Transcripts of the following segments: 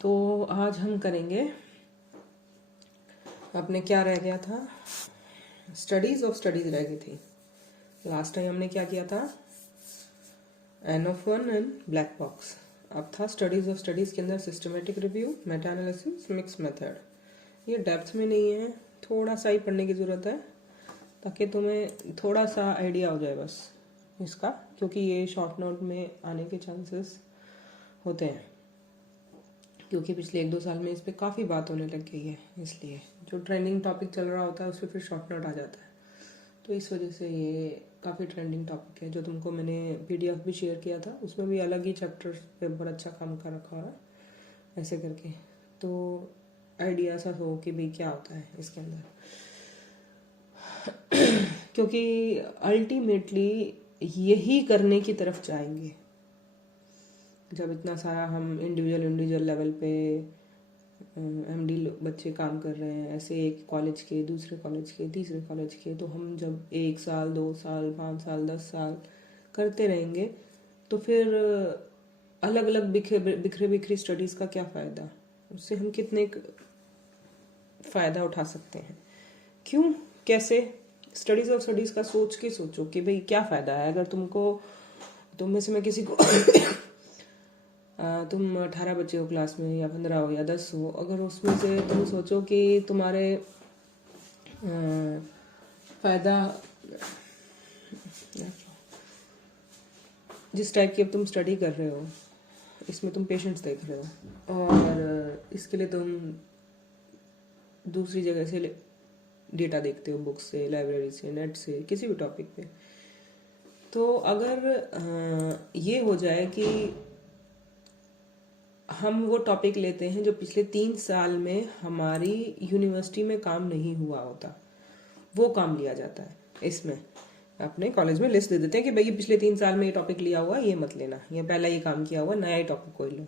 तो आज हम करेंगे, अपने क्या रह गया था, स्टडीज ऑफ स्टडीज रह गई थी। लास्ट टाइम हमने क्या किया था, N of one and black box. अब था स्टडीज ऑफ स्टडीज के अंदर systematic review, meta analysis, mix method. ये डेप्थ में नहीं है, थोड़ा सा ही पढ़ने की ज़रूरत है ताकि तुम्हें थोड़ा सा आइडिया हो जाए बस इसका, क्योंकि ये शॉर्ट नोट में आने के चांसेस होते हैं, क्योंकि पिछले 1-2 साल में इस पर काफ़ी बात होने लग गई है। इसलिए जो ट्रेंडिंग टॉपिक चल रहा होता है उस पर फिर शॉर्ट नोट आ जाता है। तो इस वजह से ये काफ़ी ट्रेंडिंग टॉपिक है। जो तुमको मैंने पीडीएफ भी शेयर किया था उसमें भी अलग ही चैप्टर पे बहुत अच्छा काम कर रखा है ऐसे करके, तो आइडिया सा हो कि भाई क्या होता है इसके अंदर। क्योंकि अल्टीमेटली यही करने की तरफ जाएंगे जब इतना सारा हम इंडिविजुअल लेवल पे एमडी बच्चे काम कर रहे हैं, ऐसे एक कॉलेज के, दूसरे कॉलेज के, तीसरे कॉलेज के, तो हम जब 1 साल 2 साल 5 साल 10 साल करते रहेंगे तो फिर अलग अलग बिखरी स्टडीज़ का क्या फ़ायदा, उससे हम कितने फ़ायदा उठा सकते हैं, क्यों, कैसे। स्टडीज़ ऑफ स्टडीज़ का सोच के सोचो कि भाई क्या फ़ायदा है। अगर तुम में से मैं किसी को तुम 18 बच्चे हो क्लास में, या 15 हो या 10 हो, अगर उसमें से तुम सोचो कि तुम्हारे फ़ायदा जिस टाइप की अब तुम स्टडी कर रहे हो, इसमें तुम पेशेंट्स देख रहे हो और इसके लिए तुम दूसरी जगह से डेटा देखते हो, बुक से, लाइब्रेरी से, नेट से, किसी भी टॉपिक पे। तो अगर ये हो जाए कि हम वो टॉपिक लेते हैं जो पिछले 3 साल में हमारी यूनिवर्सिटी में काम नहीं हुआ होता, वो काम लिया जाता है। इसमें अपने कॉलेज में लिस्ट दे देते हैं कि भाई ये पिछले 3 साल में ये टॉपिक लिया हुआ, ये मत लेना, ये पहला ये काम किया हुआ, नया ही टॉपिक कोई लो।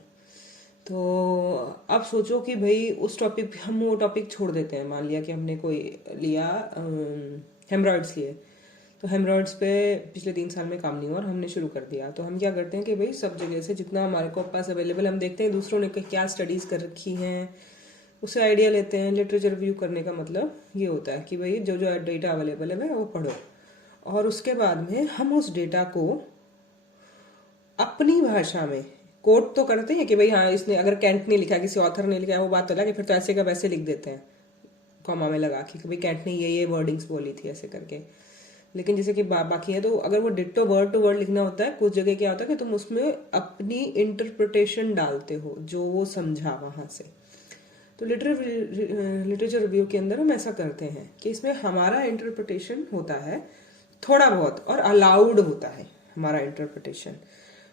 तो अब सोचो कि भाई उस टॉपिक, हम वो टॉपिक छोड़ देते हैं। मान लिया कि हमने कोई लिया हेमरॉइड्स लिए, तो हेमरॉइड्स पे पिछले 3 साल में काम नहीं हुआ और हमने शुरू कर दिया। तो हम क्या करते हैं कि भाई सब जगह से जितना हमारे को पास अवेलेबल, हम देखते हैं दूसरों ने क्या स्टडीज़ कर रखी हैं, उससे आइडिया लेते हैं। लिटरेचर रिव्यू करने का मतलब ये होता है कि भाई जो जो डेटा अवेलेबल है वो पढ़ो, और उसके बाद में हम उस डेटा को अपनी भाषा में कोट तो करते हैं कि भाई हाँ, इसने अगर कैंट ने लिखा, किसी ऑथर ने लिखा है, वो बात तो अलग है, फिर तो ऐसे का वैसे लिख देते हैं कॉमा में लगा के कि भाई कैंट ने ये वर्डिंग्स बोली थी ऐसे करके। लेकिन जैसे कि बाकी है, तो अगर वो डिट्टो वर्ड टू वर्ड लिखना होता है, कुछ जगह क्या होता है कि तुम उसमें अपनी इंटरप्रिटेशन डालते हो जो वो समझा वहां से। तो लिटरेचर रिव्यू के अंदर हम ऐसा करते हैं कि इसमें हमारा इंटरप्रिटेशन होता है थोड़ा बहुत, और अलाउड होता है हमारा इंटरप्रिटेशन।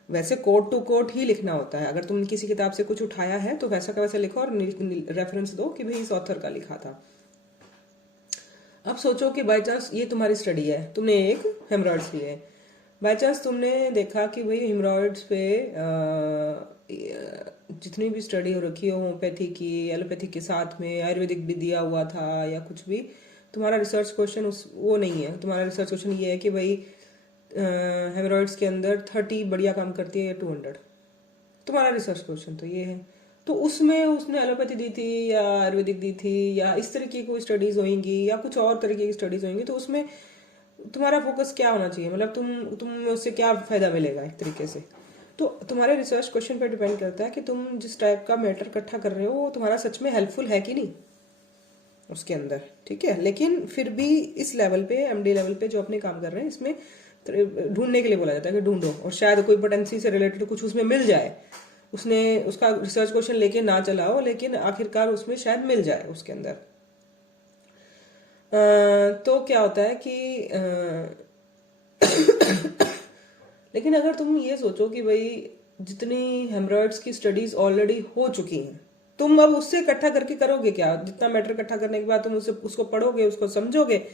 वैसे कोट टू कोट ही लिखना होता है। अगर तुमने किसी किताब से कुछ उठाया है तो वैसा का वैसा लिखो और रेफरेंस दो कि भाई इस ऑथर का लिखा था। अब सोचो कि बाई चांस ये तुम्हारी स्टडी है, तुमने एक हेमरॉइड्स लिए, बाई चांस तुमने देखा कि भाई हेमरॉइड्स पे जितनी भी स्टडी हो रखी हो, होम्योपैथी की, एलोपैथी के साथ में आयुर्वेदिक भी दिया हुआ था या कुछ भी, तुम्हारा रिसर्च क्वेश्चन वो नहीं है। तुम्हारा रिसर्च क्वेश्चन ये है कि भाई हेमरॉइड्स के अंदर 30 बढ़िया काम करती है या 200, तुम्हारा रिसर्च क्वेश्चन तो ये है। तो उसमें उसने एलोपैथी दी थी या आयुर्वेदिक दी थी या इस तरह की कोई स्टडीज होंगी या कुछ और तरीके की स्टडीज होंगी, तो उसमें तुम्हारा फोकस क्या होना चाहिए, मतलब तुम उससे क्या फायदा मिलेगा एक तरीके से। तो तुम्हारे रिसर्च क्वेश्चन पर डिपेंड करता है कि तुम जिस टाइप का मैटर इकट्ठा कर रहे हो वो तुम्हारा सच में हेल्पफुल है कि नहीं उसके अंदर, ठीक है। लेकिन फिर भी इस लेवल पे, एमडी लेवल पे जो अपने काम कर रहे हैं, इसमें ढूंढने के लिए बोला जाता है कि ढूंढो, और शायद कोई पोटेंसी से रिलेटेड कुछ उसमें मिल जाए। उसने उसका रिसर्च क्वेश्चन लेके ना चलाओ, लेकिन आखिरकार उसमें शायद मिल जाए उसके अंदर। तो क्या होता है कि लेकिन अगर तुम ये सोचो कि भाई जितनी हेमरॉइड्स की स्टडीज ऑलरेडी हो चुकी हैं, तुम अब उससे इकट्ठा करके करोगे क्या। जितना मैटर इकट्ठा करने के बाद तुम उसको पढ़ोगे, उसको समझोगे,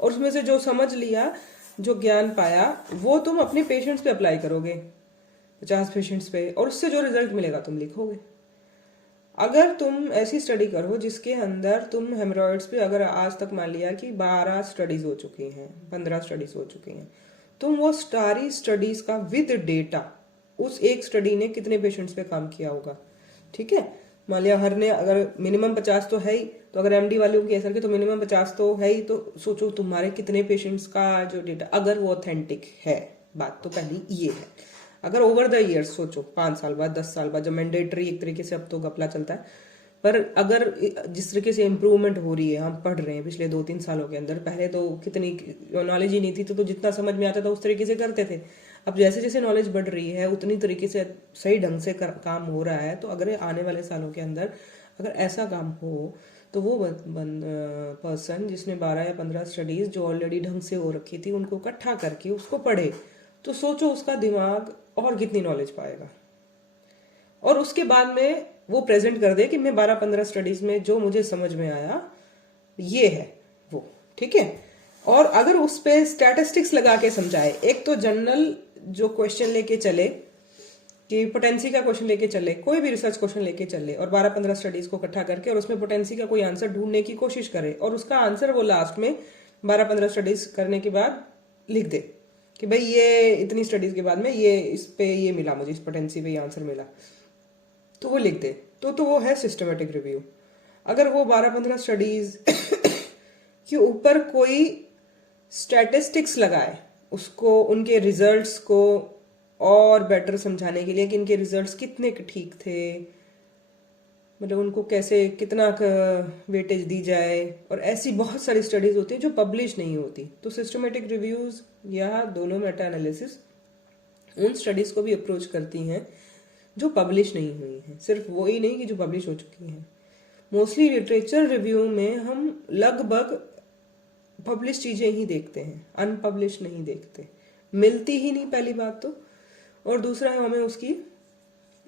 और उसमें से जो समझ लिया, जो ज्ञान पाया, वो तुम अपने पेशेंट्स पे अप्लाई करोगे, 50 पेशेंट्स पे, और उससे जो रिजल्ट मिलेगा तुम लिखोगे। अगर तुम ऐसी स्टडी करो जिसके अंदर तुम हेमरॉइड्स पे, अगर आज तक मान लिया कि 12 स्टडीज हो चुकी हैं, 15 स्टडीज हो चुकी हैं, तुम वो सारी स्टडीज का विद डेटा, उस एक स्टडी ने कितने पेशेंट्स पे काम किया होगा, ठीक है, मान लिया हर ने अगर मिनिमम 50 तो है ही, तो अगर एमडी वालों की ऐसा के तो मिनिमम 50 तो है ही, तो सोचो तुम्हारे कितने पेशेंट्स का जो डेटा अगर वो ऑथेंटिक है। बात तो पहली ये है। अगर ओवर द ईयर्स सोचो 5 साल बाद 10 साल बाद, जब मैंडेटरी एक तरीके से अब तो घपला चलता है, पर अगर जिस तरीके से इम्प्रूवमेंट हो रही है, हम पढ़ रहे हैं पिछले 2-3 सालों के अंदर, पहले तो कितनी नॉलेज ही नहीं थी, तो जितना समझ में आता था उस तरीके से करते थे। अब जैसे जैसे नॉलेज बढ़ रही है उतनी तरीके से सही ढंग से काम हो रहा है। तो अगर आने वाले सालों के अंदर अगर ऐसा काम हो, तो वो पर्सन जिसने 12 या 15 स्टडीज जो ऑलरेडी ढंग से हो रखी थी उनको इकट्ठा करके उसको पढ़े, तो सोचो उसका दिमाग और कितनी नॉलेज पाएगा। और उसके बाद में वो प्रेजेंट कर दे कि मैं 12-15 स्टडीज में जो मुझे समझ में आया ये है वो, ठीक है। और अगर उस पे स्टैटिस्टिक्स लगा के समझाए, एक तो जनरल जो क्वेश्चन लेके चले कि पोटेंसी का क्वेश्चन लेके चले, कोई भी रिसर्च क्वेश्चन लेके चले और 12-15 स्टडीज को इकट्ठा करके और उसमें पोटेंसी का कोई आंसर ढूंढने की कोशिश करे, और उसका आंसर वो लास्ट में 12-15 स्टडीज करने के बाद लिख दे कि भाई ये इतनी स्टडीज के बाद में ये इस पे ये मिला, मुझे इस पोटेंसी पे ये आंसर मिला, तो वो लिख दे, तो वो है सिस्टमेटिक रिव्यू। अगर वो 12-15 स्टडीज के ऊपर कोई स्टैटिस्टिक्स लगाए, उसको उनके रिजल्ट्स को और बेटर समझाने के लिए कि इनके रिजल्ट्स कितने ठीक थे, मतलब उनको कैसे कितना वेटेज दी जाए, और ऐसी बहुत सारी स्टडीज होती हैं जो पब्लिश नहीं होती। तो सिस्टमेटिक रिव्यूज या दोनों मेटा एनालिसिस उन स्टडीज को भी अप्रोच करती हैं जो पब्लिश नहीं हुई हैं, सिर्फ वो ही नहीं कि जो पब्लिश हो चुकी हैं। मोस्टली लिटरेचर रिव्यू में हम लगभग पब्लिश चीजें ही देखते हैं, अनपब्लिश नहीं देखते, मिलती ही नहीं पहली बात तो, और दूसरा है हमें उसकी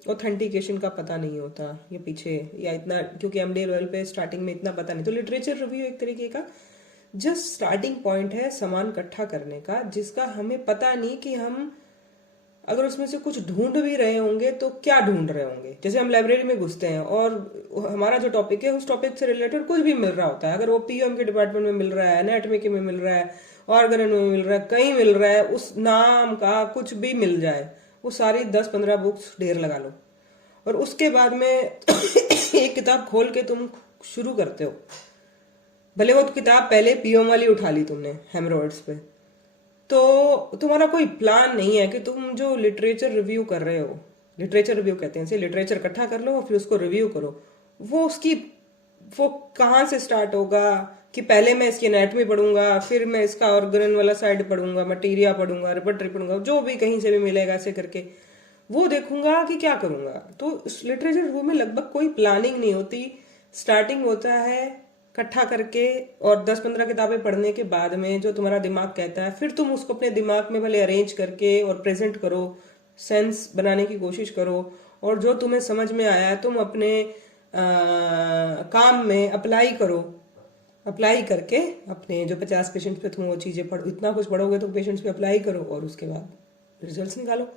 ऑथेंटिकेशन का पता नहीं होता ये पीछे, या इतना क्योंकि एमडी लेवल पे स्टार्टिंग में इतना पता नहीं। तो लिटरेचर रिव्यू एक तरीके का जस्ट स्टार्टिंग पॉइंट है सामान इकट्ठा करने का, जिसका हमें पता नहीं कि हम अगर उसमें से कुछ ढूंढ भी रहे होंगे तो क्या ढूंढ रहे होंगे। जैसे हम लाइब्रेरी में घुसते हैं और हमारा जो टॉपिक है उस टॉपिक से रिलेटेड कुछ भी मिल रहा होता है, अगर वो पीएम के डिपार्टमेंट में मिल रहा है, एनाटॉमी के में मिल रहा है, ऑर्गन में मिल रहा है, कहीं मिल रहा है, उस नाम का कुछ भी मिल जाए, वो सारी 10-15 बुक्स ढेर लगा लो, और उसके बाद में एक किताब खोल के तुम शुरू करते हो, भले वो किताब पहले पीएम वाली उठा ली तुमने हेमरॉइड्स पे, तो तुम्हारा कोई प्लान नहीं है कि तुम जो लिटरेचर रिव्यू कर रहे हो, लिटरेचर रिव्यू कहते हैं, लिटरेचर इकट्ठा कर लो और फिर उसको रिव्यू करो, वो कहाँ से स्टार्ट होगा कि पहले मैं इसकी एनाटॉमी पढ़ूंगा, फिर मैं इसका ऑर्गन वाला साइड पढ़ूंगा, मटीरिया पढ़ूंगा, रिपर्टरी पढ़ूंगा, जो भी कहीं से भी मिलेगा ऐसे करके वो देखूंगा कि क्या करूंगा। तो लिटरेचर रिव्यू में लगभग कोई प्लानिंग नहीं होती, स्टार्टिंग होता है इकट्ठा करके और 10-15 किताबें पढ़ने के बाद में जो तुम्हारा दिमाग कहता है, फिर तुम उसको अपने दिमाग में भले अरेंज करके और प्रेजेंट करो, सेंस बनाने की कोशिश करो, और जो तुम्हें समझ में आया है तुम अपने काम में अप्लाई करो, अप्लाई करके अपने जो 50 पेशेंट्स पे तुम वो चीज़ें पढ़ो, इतना कुछ पढ़ोगे तो पेशेंट्स पे अप्लाई करो और उसके बाद रिजल्ट्स निकालो।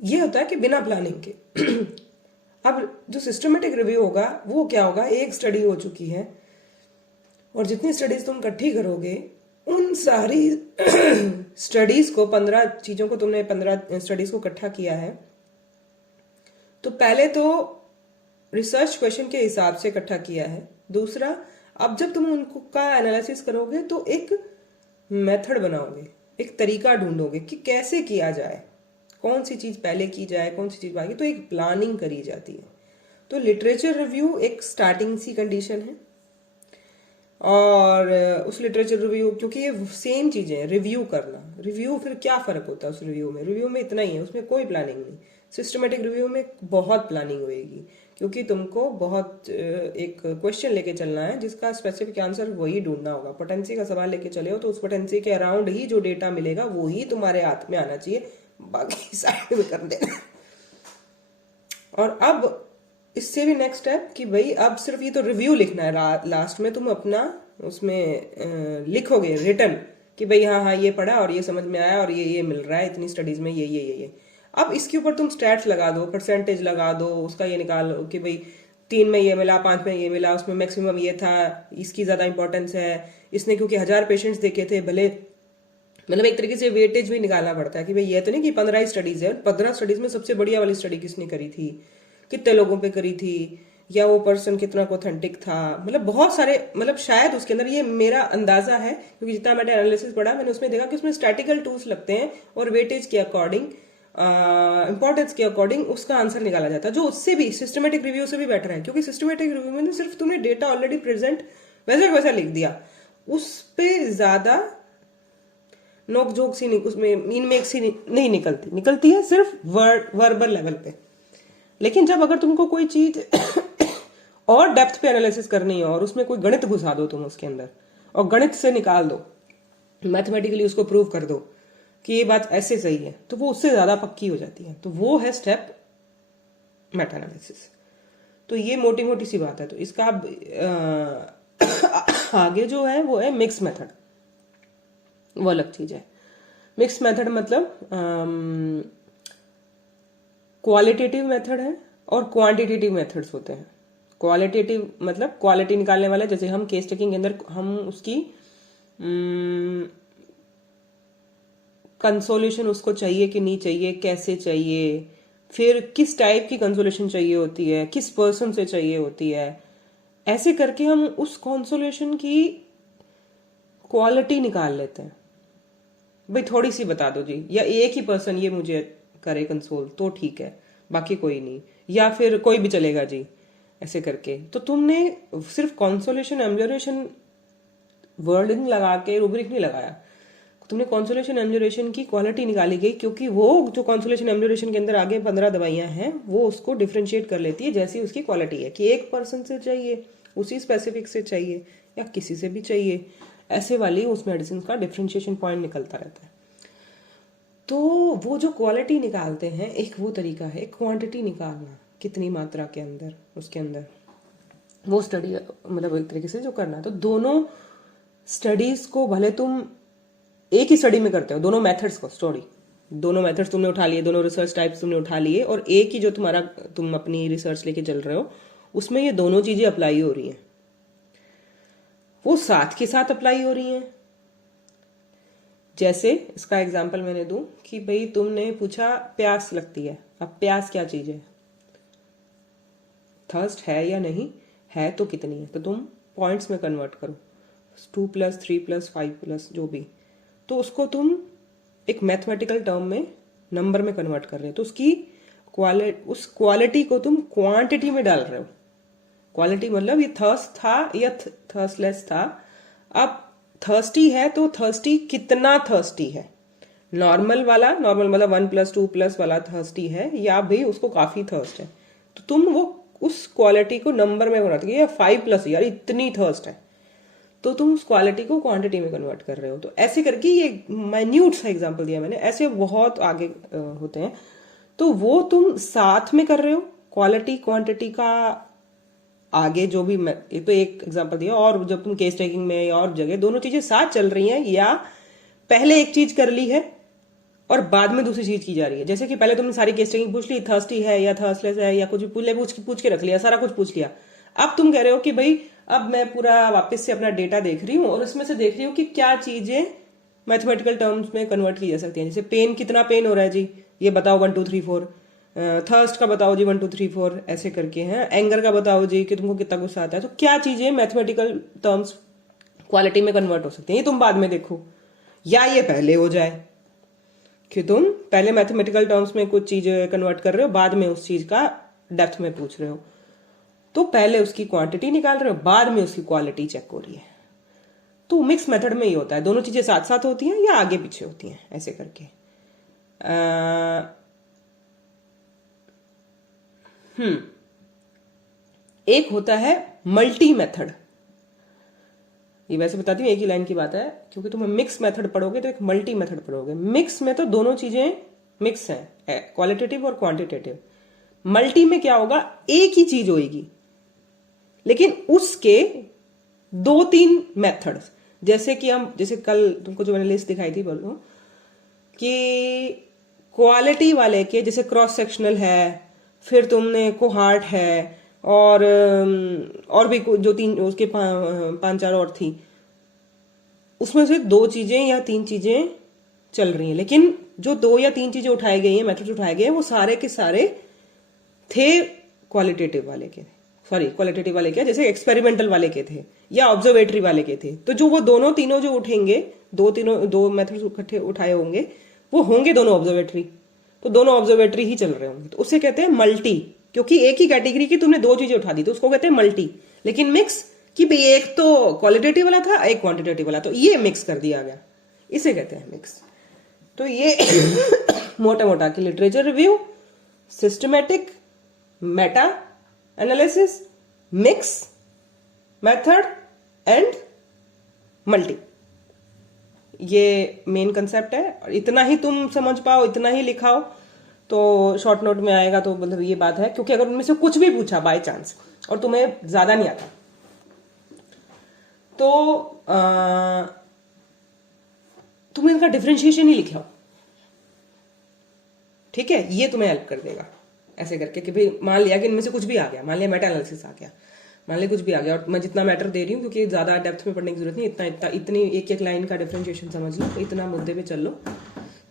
ये होता है कि बिना प्लानिंग के। अब जो सिस्टमेटिक रिव्यू होगा वो क्या होगा, एक स्टडी हो चुकी है और जितनी स्टडीज तुम इकट्ठी करोगे उन सारी स्टडीज को 15 चीजों को तुमने 15 स्टडीज को इकट्ठा किया है, तो पहले तो रिसर्च क्वेश्चन के हिसाब से इकट्ठा किया है। दूसरा, अब जब तुम उनको का एनालिसिस करोगे तो एक मेथड बनाओगे, एक तरीका ढूंढोगे कि कैसे किया जाए, कौन सी चीज पहले की जाए, कौन सी चीज बाकी, तो एक प्लानिंग करी जाती है। तो लिटरेचर रिव्यू एक स्टार्टिंग सी कंडीशन है, और उस लिटरेचर रिव्यू, क्योंकि ये सेम चीजें हैं, रिव्यू करना, रिव्यू फिर क्या फर्क होता है उस रिव्यू में इतना ही है, उसमें कोई प्लानिंग नहीं। सिस्टमेटिक रिव्यू में बहुत प्लानिंग होएगी, क्योंकि तुमको बहुत एक क्वेश्चन लेके चलना है जिसका स्पेसिफिक आंसर वही ढूंढना होगा। पोटेंसी का सवाल लेके चले हो तो उस पोटेंसी के अराउंड ही जो डेटा मिलेगा वो ही तुम्हारे हाथ में आना चाहिए, बाकी साइड में कर देना। और अब इससे भी नेक्स्ट स्टेप कि भाई अब सिर्फ ये तो रिव्यू लिखना है, लास्ट में तुम अपना उसमें लिखोगे रिटर्न कि भाई हाँ ये पढ़ा और ये समझ में आया और ये मिल रहा है इतनी स्टडीज में ये। अब इसके ऊपर तुम स्टैट्स लगा दो, परसेंटेज लगा दो, उसका ये निकालो कि भाई 3 में ये मिला, 5 में ये मिला, उसमें मैक्सिमम ये था, इसकी ज्यादा इंपॉर्टेंस है, इसने क्योंकि 1000 पेशेंट्स देखे थे, भले मतलब एक तरीके से वेटेज भी निकालना पड़ता है कि भाई ये तो नहीं कि 15 स्टडीज है, 15 स्टडीज में सबसे बढ़िया वाली स्टडी किसने करी थी, कितने लोगों पे करी थी, या वो पर्सन कितना ऑथेंटिक था, मतलब बहुत सारे, मतलब शायद उसके अंदर, ये मेरा अंदाजा है क्योंकि जितना मैंने एनालिसिस पढ़ा मैंने उसमें देखा कि उसमें स्टैटिकल टूल्स लगते हैं और वेटेज के अकॉर्डिंग, इंपॉर्टेंस के अकॉर्डिंग उसका आंसर निकाला जाता है, जो उससे भी सिस्टमेटिक रिव्यू से भी बेटर है, क्योंकि सिस्टमेटिक रिव्यू में सिर्फ तुमने डेटा ऑलरेडी प्रेजेंट वैसा वैसा लिख दिया, उस पे ज्यादा नोक जोक सी नहीं, उसमें मीन मेक सी नहीं निकलती है सिर्फ वर्बल लेवल पे। लेकिन जब अगर तुमको कोई चीज और डेप्थ पे एनालिसिस करनी है और उसमें कोई गणित घुसा दो तुम उसके अंदर और गणित से निकाल दो, मैथमेटिकली उसको प्रूव कर दो कि ये बात ऐसे सही है, तो वो उससे ज्यादा पक्की हो जाती है। तो वो है स्टेप मेटा एनालिसिस। तो ये मोटी मोटी सी बात है। तो इसका आगे जो है वो है मिक्स मेथड, वो अलग चीज है। मिक्स मेथड मतलब क्वालिटेटिव मेथड है और क्वांटिटेटिव मेथड्स होते हैं। क्वालिटेटिव मतलब क्वालिटी निकालने वाला, जैसे हम केस टेकिंग के अंदर हम उसकी कंसोल्यूशन उसको चाहिए कि नहीं चाहिए, कैसे चाहिए, फिर किस टाइप की कंसोल्यूशन चाहिए होती है, किस पर्सन से चाहिए होती है, ऐसे करके हम उस कंसोल्यूशन की क्वालिटी निकाल लेते हैं। भाई थोड़ी सी बता दो जी, या एक ही पर्सन ये मुझे करे कंसोल तो ठीक है, बाकी कोई नहीं, या फिर कोई भी चलेगा जी, ऐसे करके। तो तुमने सिर्फ कंसोलेशन एम्बुलेशन वर्डिंग लगा के रूब्रिक नहीं लगाया, तुमने कंसोलेशन एम्बुलेशन की क्वालिटी निकाली गई, क्योंकि वो जो कंसोलेशन एम्बुलेशन के अंदर आगे 15 दवाइयां हैं वो उसको डिफ्रेंशिएट कर लेती है जैसी उसकी क्वालिटी है, कि एक पर्सन से चाहिए, उसी स्पेसिफिक से चाहिए, या किसी से भी चाहिए, ऐसे वाली उस मेडिसिन का डिफ्रेंशिएशन पॉइंट निकलता रहता है। तो वो जो क्वालिटी निकालते हैं, एक वो तरीका है, क्वांटिटी निकालना, कितनी मात्रा के अंदर, उसके अंदर वो स्टडी, मतलब एक तरीके से जो करना है। तो दोनों स्टडीज को भले तुम एक ही स्टडी में करते हो, दोनों मेथड्स को, दोनों मेथड्स तुमने उठा लिए, दोनों रिसर्च टाइप्स तुमने उठा लिए, और एक ही जो तुम अपनी रिसर्च लेके चल रहे हो उसमें ये दोनों चीजें अप्लाई हो रही हैं, वो साथ के साथ अप्लाई हो रही हैं। जैसे इसका एग्जांपल मैंने दूं कि भाई तुमने पूछा प्यास लगती है, अब प्यास क्या चीज है, थर्स्ट है या नहीं है, तो कितनी है, तो तुम पॉइंट्स में कन्वर्ट करो, 2+, 3+, 5+, जो भी, तो उसको तुम एक मैथमेटिकल टर्म में, नंबर में कन्वर्ट कर रहे हो, तो उस क्वालिटी को तुम क्वांटिटी में डाल रहे हो। क्वालिटी मतलब ये थर्स्ट था या थर्स्टलेस था, अब थर्स्टी है तो थर्स्टी कितना थर्स्टी है, नॉर्मल मतलब 1+, 2+ वाला थर्स्टी है, या भाई उसको काफी थर्स्ट है, तो तुम वो उस क्वालिटी को नंबर में कन्वर्ट करिए, 5+, यार इतनी थर्स्ट है, तो तुम उस क्वालिटी को क्वांटिटी में कन्वर्ट कर रहे हो। तो ऐसे करके, ये माइन्यूट सा एग्जांपल दिया मैंने, ऐसे बहुत आगे होते हैं। तो वो तुम साथ में कर रहे हो, क्वालिटी क्वांटिटी का आगे जो भी, ये तो एक एग्जांपल दिया, और जब तुम केस टेकिंग में और जगह दोनों चीजें साथ चल रही हैं, या पहले एक चीज कर ली है और बाद में दूसरी चीज की जा रही है। जैसे कि पहले तुमने सारी केस टेकिंग पूछ ली, थर्स्टी है या थर्स्टलेस है या कुछ भी पूछ के रख लिया, सारा कुछ पूछ लिया। अब तुम कह रहे हो कि भाई अब मैं पूरा वापस से अपना डेटा देख रही हूँ और उसमें से देख रही हूँ कि क्या चीजें मैथमेटिकल टर्म्स में कन्वर्ट की जा सकती हैं। जैसे पेन, कितना पेन हो रहा है जी, ये बताओ 1 2 3 4, थर्स्ट का बताओ जी 1 2 3 4, ऐसे करके हैं। एंगर का बताओ जी कि तुमको कितना गुस्सा आता है। तो क्या चीजें मैथमेटिकल टर्म्स क्वालिटी में कन्वर्ट हो सकती हैं, ये तुम बाद में देखो, या ये पहले हो जाए कि तुम पहले मैथमेटिकल टर्म्स में कुछ चीजें कन्वर्ट कर रहे हो, बाद में उस चीज का डेप्थ में पूछ रहे हो। तो पहले उसकी क्वांटिटी निकाल रहे हो, बाद में उसकी क्वालिटी चेक हो रही है। तो मिक्स मेथड में ये होता है, दोनों चीजें साथ साथ होती हैं या आगे पीछे होती हैं, ऐसे करके। एक होता है मल्टी मेथड, ये वैसे बताती हूँ एक ही लाइन की बात है, क्योंकि तुम मिक्स मेथड पढ़ोगे तो एक मल्टी मेथड पढ़ोगे। मिक्स में तो दोनों चीजें मिक्स हैं, क्वालिटेटिव और क्वांटिटेटिव। मल्टी में क्या होगा, एक ही चीज होगी लेकिन उसके 2-3 मेथड्स, जैसे कि हम, जैसे कल तुमको जो मैंने लिस्ट दिखाई थी, बोलो कि क्वालिटी वाले के जैसे क्रॉस सेक्शनल है, फिर तुमने कोहार्ट है, और भी जो 3 उसके 5-4 और थी, उसमें से 2 चीजें या 3 चीजें चल रही हैं। लेकिन जो 2 या 3 चीजें उठाई गई हैं, मेथड्स उठाए गए हैं, वो सारे के सारे थे क्वालिटेटिव वाले के, सॉरी क्वालिटेटिव वाले क्या, जैसे एक्सपेरिमेंटल वाले के थे या ऑब्जर्वेटरी वाले के थे, तो जो वो दोनों तीनों जो उठेंगे, दो मेथड्स इकट्ठे उठाए होंगे, वो होंगे दोनों ऑब्जर्वेटरी, तो दोनों ऑब्जर्वेटरी ही चल रहे होंगे, तो उसे कहते हैं मल्टी। क्योंकि एक ही कैटेगरी की तुमने दो चीजें उठा दी तो उसको कहते हैं मल्टी। लेकिन मिक्स कि भाई एक तो क्वालिटेटिव वाला था, एक क्वांटिटेटिव वाला, तो ये मिक्स कर दिया गया, इसे कहते हैं मिक्स। तो ये मोटा मोटा कि literature review, systematic, Meta analysis, mix method and multi, ये मेन कंसेप्ट है। और इतना ही तुम समझ पाओ, इतना ही लिखाओ तो शॉर्ट नोट में आएगा, तो मतलब ये बात है। क्योंकि अगर उनमें से कुछ भी पूछा बाय चांस और तुम्हें ज्यादा नहीं आता, तो तुम इनका डिफरेंशिएशन ही लिखाओ, ठीक है, ये तुम्हें हेल्प कर देगा ऐसे करके कि भाई मान लिया कि इनमें से कुछ भी आ गया, मान लिया मेटा एनालिसिस आ गया, मान लिया कुछ भी आ गया, और मैं जितना मैटर दे रही हूँ क्योंकि ज्यादा डेप्थ में पढ़ने की जरूरत नहीं, इतनी एक एक लाइन का डिफरेंशिएशन समझ लो, इतना मुद्दे पे चल लो,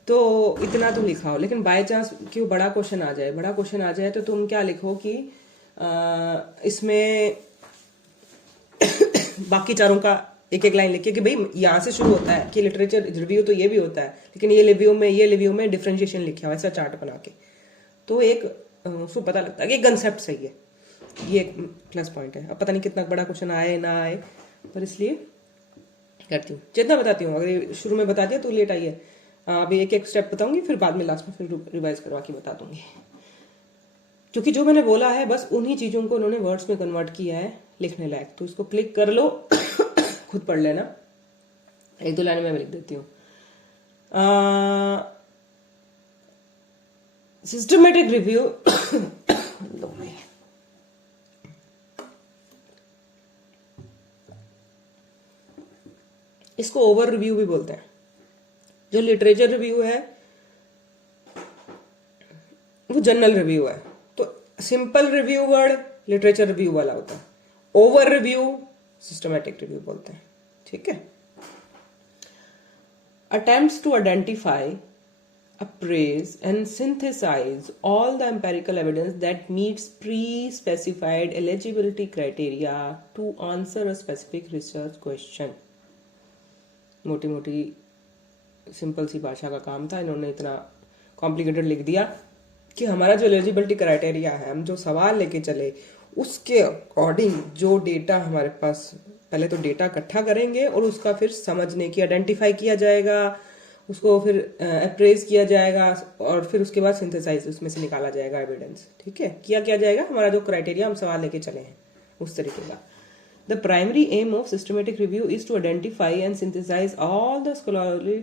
तो इतना तुम लिखाओ। लेकिन बाय चांस क्यों बड़ा क्वेश्चन आ जाए तो तुम क्या लिखो कि इसमें बाकी चारों का एक एक लाइन लिखिए कि भाई यहाँ से शुरू होता है कि लिटरेचर रिव्यू तो ये भी होता है, लेकिन ये रिव्यू में डिफरेंशिएशन लिखा हुआ ऐसा चार्ट बना के, तो एक उसको पता लगता है कि कंसेप्ट सही है। ये एक प्लस पॉइंट है। अब पता नहीं कितना बड़ा क्वेश्चन आए ना आए, पर इसलिए करती हूँ, जितना बताती हूँ। अगर शुरू में बता दिया तो लेट आई है, अभी एक एक स्टेप बताऊंगी, फिर बाद में लास्ट में फिर रिवाइज करवा के बता दूंगी। क्योंकि जो मैंने बोला है बस उन्हीं चीजों को उन्होंने वर्ड्स में कन्वर्ट किया है लिखने लायक, तो इसको क्लिक कर लो खुद पढ़ लेना, एक दो लाइन में लिख देती हूँ। सिस्टमेटिक रिव्यू इसको ओवर रिव्यू भी बोलते हैं। जो लिटरेचर रिव्यू है वो जनरल रिव्यू है, तो simple review word literature review वाला होता है, ओवर रिव्यू सिस्टमेटिक रिव्यू बोलते हैं, ठीक है। Attempts to identify, appraise and synthesize all the empirical evidence that meets pre-specified eligibility criteria to answer a specific research question। मोटी मोटी सिंपल सी भाषा का काम था, इन्होंने इतना कॉम्प्लिकेटेड लिख दिया कि हमारा जो एलिजिबिलिटी क्राइटेरिया है, हम जो सवाल लेके चले उसके अकॉर्डिंग जो डेटा हमारे पास, पहले तो डेटा इकट्ठा करेंगे और उसका फिर समझने की आइडेंटिफाई किया जाएगा, उसको फिर अप्रेज किया जाएगा और फिर उसके बाद सिंथेसाइज उसमें से निकाला जाएगा एविडेंस, ठीक है, किया जाएगा हमारा जो क्राइटेरिया हम सवाल लेके चले हैं उस तरीके का। The primary aim of systematic review is to identify and synthesize all the scholarly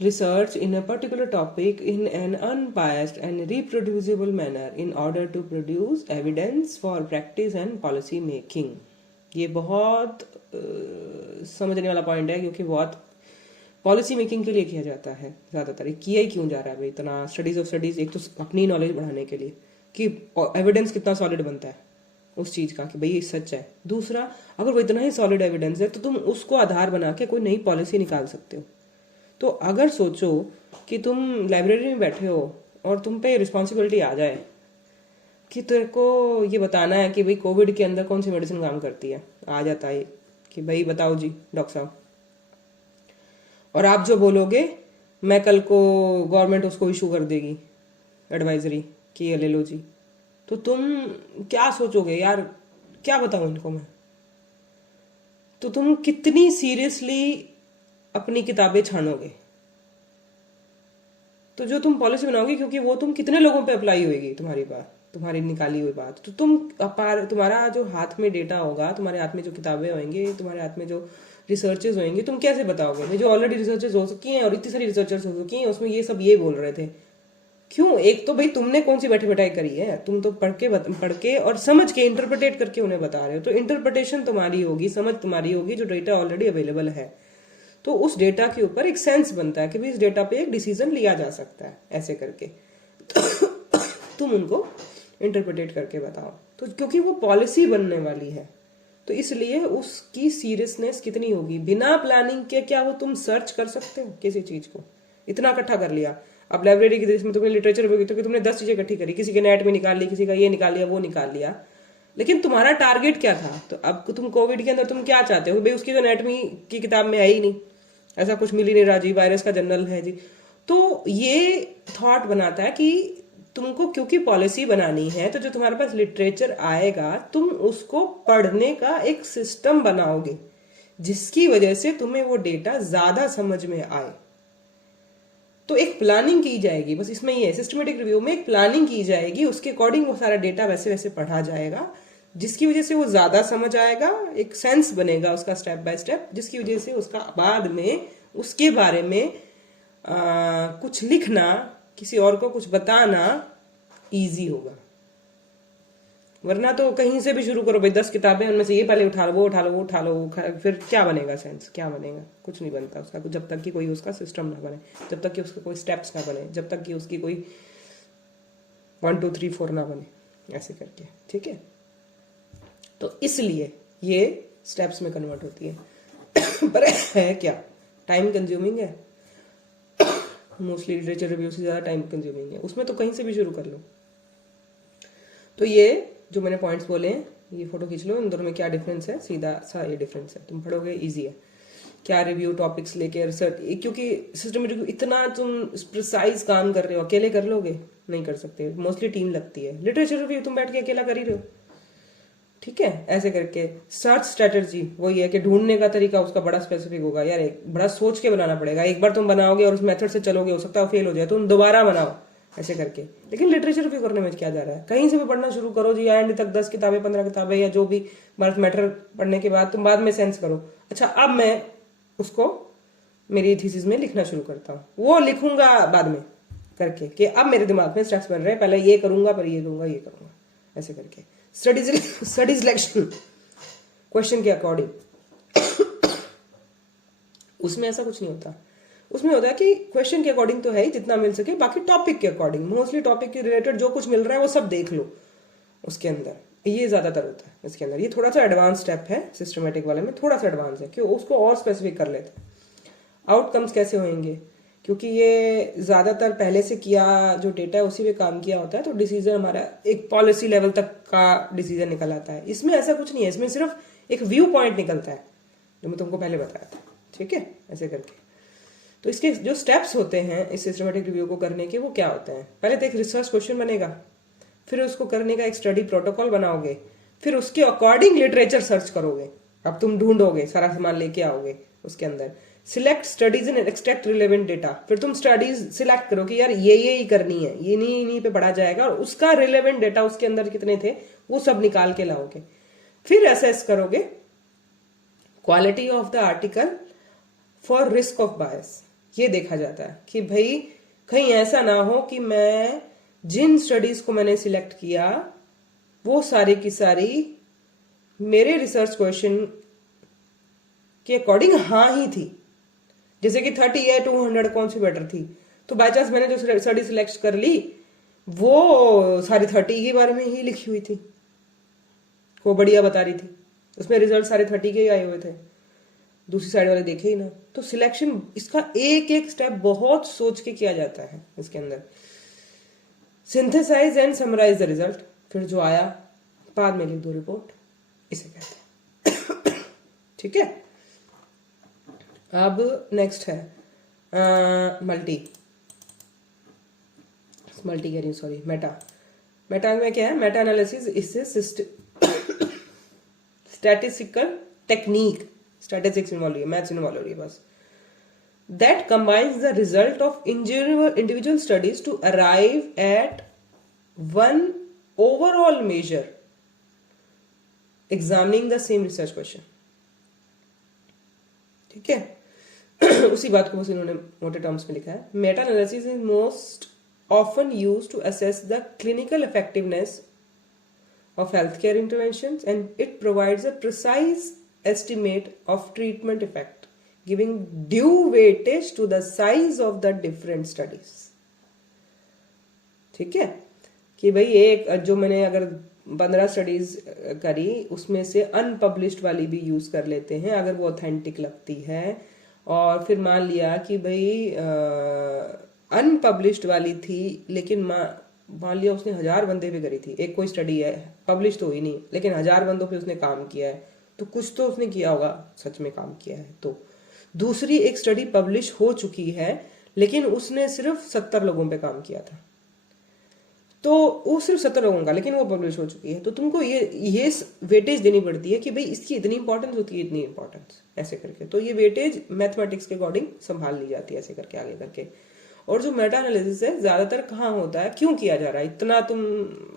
research in a particular topic in an unbiased and reproducible manner in order to produce evidence for practice and policy making। ये बहुत समझने वाला point है, क्योंकि बहुत policy making के लिए किया जाता है ज़्यादातर। किया ही क्यों जा रहा है भाई इतना, स्टडीज ऑफ स्टडीज, एक तो अपनी नॉलेज बढ़ाने के लिए कि एविडेंस कितना सॉलिड बनता है उस चीज़ का कि भाई ये सच है। दूसरा, अगर वो इतना ही सॉलिड एविडेंस है तो तुम उसको आधार बना के कोई नई पॉलिसी निकाल सकते हो। तो अगर सोचो कि तुम लाइब्रेरी में बैठे हो और तुम पे रिस्पॉन्सिबिलिटी आ जाए कि तेरे को ये बताना है कि भाई कोविड के अंदर कौन सी मेडिसिन काम करती है, आ जाता है कि भाई बताओ जी डॉक्टर साहब, और आप जो बोलोगे मैं कल को गवर्नमेंट उसको इशू कर देगी एडवाइजरी कि ये ले लो जी, तो तुम क्या सोचोगे यार, क्या बताऊं इनको मैं। तो तुम कितनी सीरियसली अपनी किताबें छानोगे, तो जो तुम पॉलिसी बनाओगे, क्योंकि वो तुम कितने लोगों पे अप्लाई होगी तुम्हारी बात, तुम्हारी निकाली हुई बात, तो तुम्हारा जो हाथ में डेटा होगा, तुम्हारे हाथ में जो किताबें होंगी, तुम्हारे हाथ में जो रिसर्चेज होंगे, तुम कैसे बताओगे। जो ऑलरेडी रिसर्चेज हो चुकी हैं और इतनी सारी रिसर्चर्स हो चुकी हैं, उसमें ये सब ये बोल रहे थे, क्यों। एक तो भाई तुमने कौन सी बैठी बैठाई करी है, तुम तो पढ़ के और समझ के इंटरप्रिटेट करके उन्हें बता रहे हो, तो इंटरप्रिटेशन तुम्हारी होगी, समझ तुम्हारी होगी, जो डेटा ऑलरेडी अवेलेबल है, तो उस डेटा के ऊपर एक सेंस बनता है कि भाई इस डेटा पे एक डिसीजन लिया जा सकता है ऐसे करके तुम उनको इंटरप्रिटेट करके बताओ। तो क्योंकि वो पॉलिसी बनने वाली है, तो इसलिए उसकी सीरियसनेस कितनी होगी। बिना प्लानिंग के क्या वो तुम सर्च कर सकते हो किसी चीज को, इतना इकट्ठा कर लिया। अब लाइब्रेरी की में तुम्हें लिटरेचर रिव्यू, तो तुमने 10 चीजें इकट्ठी करी, किसी के नेट में निकाल ली, किसी का ये निकाल लिया, वो निकाल लिया, लेकिन तुम्हारा टारगेट क्या था? तो अब तुम कोविड के अंदर तुम क्या चाहते हो भाई? उसकी तो एनाटॉमी की किताब में है ही नहीं, ऐसा कुछ मिल ही नहीं रहा जी, वायरस का जनरल है जी। तो ये थॉट बनाता है कि तुमको क्योंकि पॉलिसी बनानी है, तो जो तुम्हारे पास लिटरेचर आएगा तुम उसको पढ़ने का एक सिस्टम बनाओगे, जिसकी वजह से तुम्हें वो डेटा ज्यादा समझ में आए। तो एक प्लानिंग की जाएगी, बस इसमें ये है, सिस्टमेटिक रिव्यू में एक प्लानिंग की जाएगी, उसके अकॉर्डिंग वो सारा डेटा वैसे वैसे पढ़ा जाएगा, जिसकी वजह से वो ज्यादा समझ आएगा, एक सेंस बनेगा उसका स्टेप बाय स्टेप, जिसकी वजह से उसका बाद में उसके बारे में कुछ लिखना, किसी और को कुछ बताना इजी होगा। वरना तो कहीं से भी शुरू करो भाई, 10 किताबें, उनमें से ये पहले उठा लो, वो उठा लो, वो उठा लो, फिर क्या बनेगा सेंस? क्या बनेगा? कुछ नहीं बनता उसका, जब तक कि कोई उसका सिस्टम ना बने, जब तक कि उसके कोई स्टेप्स ना बने, जब तक कि उसकी कोई 1 2 3 4 ना बने, ऐसे करके। ठीक है, तो इसलिए ये स्टेप्स में कन्वर्ट होती है। पर है क्या, टाइम कंज्यूमिंग है, मोस्टली लिटरेचर रिव्यू से ज्यादा टाइम कंज्यूमिंग है। उसमें तो कहीं से भी शुरू कर लो। तो ये जो मैंने पॉइंट्स बोले हैं, ये फोटो खींच लो, इन दोनों में क्या डिफरेंस है, सीधा सा ये डिफरेंस है, तुम पढ़ोगे इजी है। क्या रिव्यू टॉपिक्स लेके रिसर्च, क्योंकि सिस्टमेटिक इतना तुम प्रिसाइज काम कर रहे हो, अकेले कर लोगे? नहीं कर सकते, मोस्टली टीम लगती है। लिटरेचर रिव्यू तुम बैठ के अकेला कर ही रहे हो। ठीक है, ऐसे करके सर्च स्ट्रेटजी वही है कि ढूंढने का तरीका उसका बड़ा स्पेसिफिक होगा यार, एक बड़ा सोच के बनाना पड़ेगा। एक बार तुम बनाओगे और उस मेथड से चलोगे, हो सकता है फेल हो जाए, तुम दोबारा बनाओ ऐसे करके। लेकिन लिटरेचर रिव्यू करने में क्या जा रहा है, कहीं से भी पढ़ना शुरू करो जी, एंड तक 10 किताबें 15 किताबें या जो भी भारत मैटर पढ़ने के बाद तुम बाद में सेंस करो, अच्छा अब मैं उसको मेरी थीसिस में लिखना शुरू करता हूँ, वो लिखूंगा बाद में करके कि अब मेरे दिमाग में स्टेप्स बन रहे हैं, पहले ये करूंगा, पर ये करूंगा, ये करूंगा, ऐसे करके। स्टडी सिलेक्शन क्वेश्चन के अकॉर्डिंग, उसमें ऐसा कुछ नहीं होता। उसमें होता है कि क्वेश्चन के अकॉर्डिंग तो है ही जितना मिल सके, बाकी टॉपिक के अकॉर्डिंग, मोस्टली टॉपिक के रिलेटेड जो कुछ मिल रहा है वो सब देख लो उसके अंदर, ये ज्यादातर होता है इसके अंदर। ये थोड़ा सा एडवांस स्टेप है, सिस्टमेटिक वाले में थोड़ा सा एडवांस है कि उसको और स्पेसिफिक कर लेते हैं। आउटकम्स कैसे होंगे, क्योंकि ये ज्यादातर पहले से किया जो डेटा है उसी पे काम किया होता है, तो डिसीजन हमारा एक पॉलिसी लेवल तक का डिसीजन निकल आता है। इसमें ऐसा कुछ नहीं है, इसमें सिर्फ एक व्यू पॉइंट निकलता है जो मैं तुमको पहले बताया था। ठीक है, ऐसे करके। तो इसके जो स्टेप्स होते हैं इस सिस्टमेटिक रिव्यू को करने के, वो क्या होते हैं? पहले तो एक रिसर्च क्वेश्चन बनेगा, फिर उसको करने का एक स्टडी प्रोटोकॉल बनाओगे, फिर उसके अकॉर्डिंग लिटरेचर सर्च करोगे, अब तुम ढूंढोगे, सारा सामान लेके आओगे उसके अंदर। Select studies and extract relevant data, फिर तुम स्टडीज सिलेक्ट करो कि यार ये ही करनी है, ये नहीं पे पढ़ा जाएगा, और उसका रिलेवेंट डेटा उसके अंदर कितने थे वो सब निकाल के लाओगे। फिर असेस करोगे quality of the article for risk of बायस। ये देखा जाता है कि भाई कहीं ऐसा ना हो कि मैं जिन स्टडीज को मैंने सिलेक्ट किया वो सारी की सारी मेरे रिसर्च क्वेश्चन के अकॉर्डिंग हाँ ही थी, जैसे कि 30 या 200 कौन सी बेटर थी, तो बाय चांस मैंने जो स्टडी सिलेक्ट कर ली वो सारी 30 के बारे में ही लिखी हुई थी, वो बढ़िया बता रही थी, उसमें रिजल्ट सारे 30 के ही आए हुए थे, दूसरी साइड वाले देखे ही ना। तो सिलेक्शन, इसका एक एक स्टेप बहुत सोच के किया जाता है इसके अंदर। Synthesise and summarise the result, फिर जो आया बाद में लिख दो रिपोर्ट, इसे कहते हैं। ठीक है, अब नेक्स्ट है मल्टी कह रही हूँ, सॉरी, मेटा में क्या है? मेटा एनालिसिस, इससे स्टैटिस्टिकल टेक्निक, स्टैटिस्टिक्स इन्वॉल्व हो रही है, मैथ्स इन्वॉल्व हो रही है बस, that combines the result of individual studies to arrive at one overall measure examining the same research question. ठीक है, उसी बात को बस इन्होंने मोटे टर्म्स में लिखा है। Meta analysis is most often used to assess the clinical effectiveness of healthcare interventions, and it provides a precise estimate of treatment effect, giving due weightage to the size of the different studies. ठीक है, कि भाई एक जो मैंने अगर 15 studies करी उसमें से अनपब्लिश्ड वाली भी यूज कर लेते हैं अगर वो ऑथेंटिक लगती है, और फिर मान लिया कि भाई अनपब्लिश्ड वाली थी लेकिन मान लिया उसने 1000 बंदे पे करी थी, एक कोई स्टडी है, पब्लिश तो हुई नहीं, लेकिन 1000 बंदों पे उसने काम किया है, तो कुछ तो उसने किया होगा, सच में काम किया है। तो दूसरी एक स्टडी पब्लिश हो चुकी है, लेकिन उसने सिर्फ 70 लोगों पे काम किया था, तो वो सिर्फ 70 लोगों का, लेकिन वो पब्लिश हो चुकी है। तो तुमको ये वेटेज देनी पड़ती है कि भाई इसकी इतनी इंपॉर्टेंस होती है, इतनी इंपॉर्टेंस, ऐसे करके। तो ये वेटेज मैथमेटिक्स के अकॉर्डिंग संभाल ली जाती है, ऐसे करके आगे करके। और जो मेटा एनालिसिस है ज्यादातर कहाँ होता है, क्यों किया जा रहा है, इतना तुम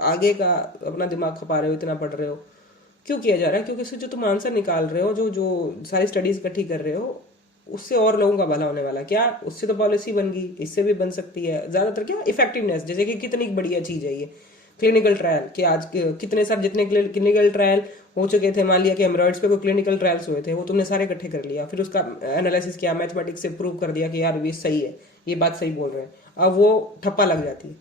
आगे का अपना दिमाग खपा रहे हो, इतना पढ़ रहे हो, क्यों किया जा रहा है? क्योंकि इससे जो तुम आंसर निकाल रहे हो, जो जो सारी स्टडीज इकट्ठी कर रहे हो, उससे और लोगों का भला होने वाला। क्या उससे तो पॉलिसी बन गई, इससे भी बन सकती है। ज्यादातर क्या इफेक्टिवनेस, जैसे कि कितनी बढ़िया चीज है ये क्लिनिकल ट्रायल, कि आज कितने सारे जितने क्लिनिकल ट्रायल हो चुके थे, मान लिया कि हेमरॉइड्स पे कोई क्लिनिकल ट्रायल्स हुए थे, वो तुमने सारे इकट्ठे कर लिया, फिर उसका एनालिसिस किया, मैथमेटिक्स से प्रूव कर दिया कि यार ये सही है, ये बात सही बोल रहे हैं। अब वो ठप्पा लग जाती है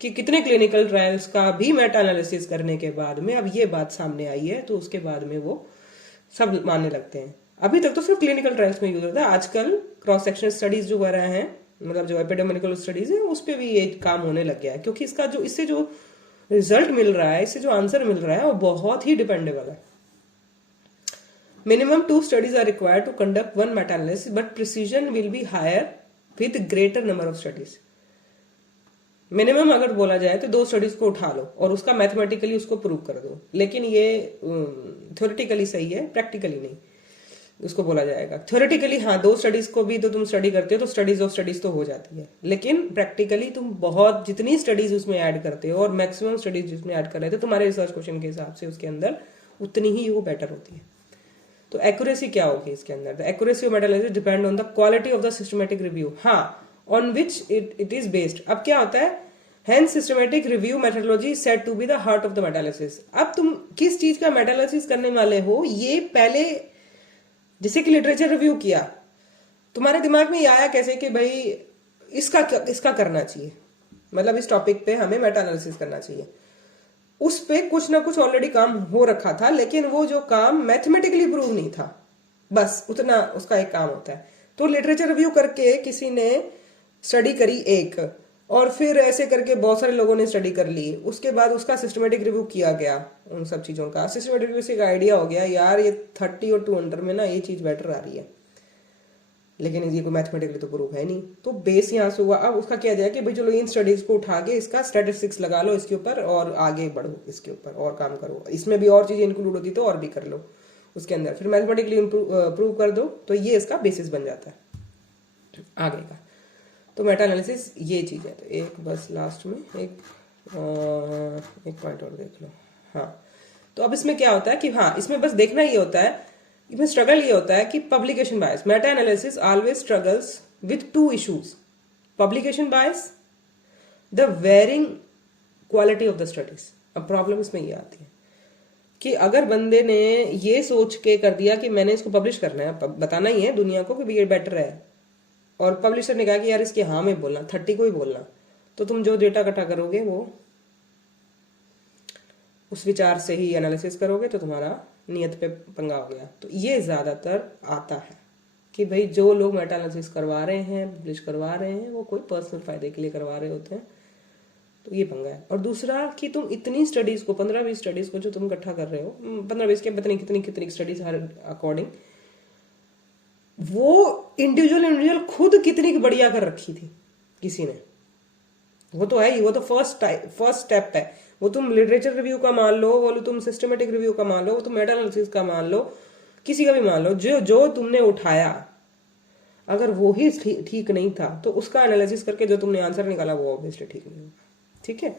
कि कितने क्लिनिकल ट्रायल्स का भी मेटा एनालिसिस करने के बाद में अब ये बात सामने आई है, तो उसके बाद में वो सब मानने लगते हैं। अभी तक तो सिर्फ क्लिनिकल ट्रायल्स में यूज होता है, आजकल क्रॉस सेक्शनल स्टडीज जो कर रहे हैं, मतलब जो एपिडेमिकल स्टडीज है, उस पर भी ये काम होने लग गया है, क्योंकि इसका जो इससे जो रिजल्ट मिल रहा है, इससे जो आंसर मिल रहा है, वो बहुत ही डिपेंडेबल है। Minimum 2 studies are required to conduct one meta-analysis, but precision will be higher with greater number of studies. Minimum अगर बोला जाए तो 2 स्टडीज को उठा लो और उसका मैथमेटिकली उसको प्रूव कर दो, लेकिन ये थ्योरेटिकली सही है, प्रैक्टिकली नहीं उसको बोला जाएगा। थ्योरेटिकली हाँ 2 स्टडीज को भी तो तुम स्टडी करते हो तो स्टडीज ऑफ स्टडीज तो हो जाती है, लेकिन प्रैक्टिकली तुम बहुत जितनी स्टडीज उसमें ऐड करते हो और मैक्सिमम स्टडीज जिसमें ऐड कर रहे थे तुम्हारे रिसर्च क्वेश्चन के हिसाब से, उसके अंदर उतनी ही वो बेटर होती है। तो एक्यूरेसी क्या होगी इसके अंदर? The accuracy of meta analysis depend on the quality of the systematic review, हाँ, on which it is based. अब क्या होता है, hence systematic review methodology said to be the heart of the meta analysis. अब तुम किस चीज का मेटा एनालिसिस करने वाले हो, ये पहले जैसे कि लिटरेचर रिव्यू किया, तुम्हारे दिमाग में ये आया कैसे कि भाई इसका करना चाहिए, मतलब इस टॉपिक पे हमें मेटा एनालिसिस करना चाहिए। उस पे कुछ ना कुछ ऑलरेडी काम हो रखा था, लेकिन वो जो काम मैथमेटिकली प्रूव नहीं था, बस उतना उसका एक काम होता है। तो लिटरेचर रिव्यू करके किसी ने स्टडी करी एक, और फिर ऐसे करके बहुत सारे लोगों ने स्टडी कर ली, उसके बाद उसका सिस्टमेटिक रिव्यू किया गया, उन सब चीजों का सिस्टमेटिक रिव्यू से एक आइडिया हो गया, यार ये 30 और 200 में ना ये चीज बेटर आ रही है, लेकिन ये कोई मैथमेटिकली तो प्रूफ है नहीं। तो बेस यहाँ से हुआ। अब उसका क्या जाए कि भाई चलो इन स्टडीज को उठा के इसका स्टैटिस्टिक्स लगा लो इसके ऊपर और आगे बढ़ो, इसके ऊपर और काम करो, इसमें भी और चीजें इंक्लूड होती तो और भी कर लो उसके अंदर, फिर मैथमेटिकली प्रूव कर दो, तो ये इसका बेसिस बन जाता है आगे का। तो मेटा एनालिसिस ये चीज है। तो एक बस लास्ट में एक पॉइंट और देख लो। हाँ, तो अब इसमें क्या होता है कि हाँ इसमें बस देखना ये होता है, इसमें स्ट्रगल ये होता है कि publication bias. Meta analysis always struggles with 2 issues, publication bias, the varying quality of the studies. अब प्रॉब्लम इसमें ये आती है कि अगर बंदे ने ये सोच के कर दिया कि मैंने इसको पब्लिश करना है, बताना ही है दुनिया को कि ये बेटर है, और पब्लिशर ने कहा कि यार इसके हाँ में बोलना, 30 को ही बोलना, तो तुम जो डेटा इकट्ठा करोगे वो उस विचार से ही एनालिसिस करोगे, तो तुम्हारा नियत पे पंगा हो गया। तो ये ज्यादातर आता है कि भाई जो लोग मेटा एनालिसिस करवा रहे हैं, पब्लिश करवा रहे हैं, वो कोई पर्सनल फायदे के लिए करवा रहे होते हैं, तो ये पंगा है। और दूसरा कि तुम इतनी स्टडीज को 15-20 स्टडीज को जो तुम इकट्ठा कर रहे हो, 15-20 के पता नहीं कितनी कितनी स्टडीज हर अकॉर्डिंग, वो इंडिविजुअल खुद कितनी बढ़िया कर रखी थी किसी ने, वो तो है ही, वो तो फर्स्ट स्टेप है। वो तुम लिटरेचर रिव्यू का मान लो, वो तुम सिस्टमेटिक रिव्यू का मान लो, वो तुम मेटा एनालिसिस का मान लो, किसी का भी मान लो, जो तुमने उठाया अगर वो ही ठीक नहीं था तो उसका एनालिसिस करके जो तुमने आंसर निकाला वो ऑब्वियसली ठीक नहीं होगा। ठीक है,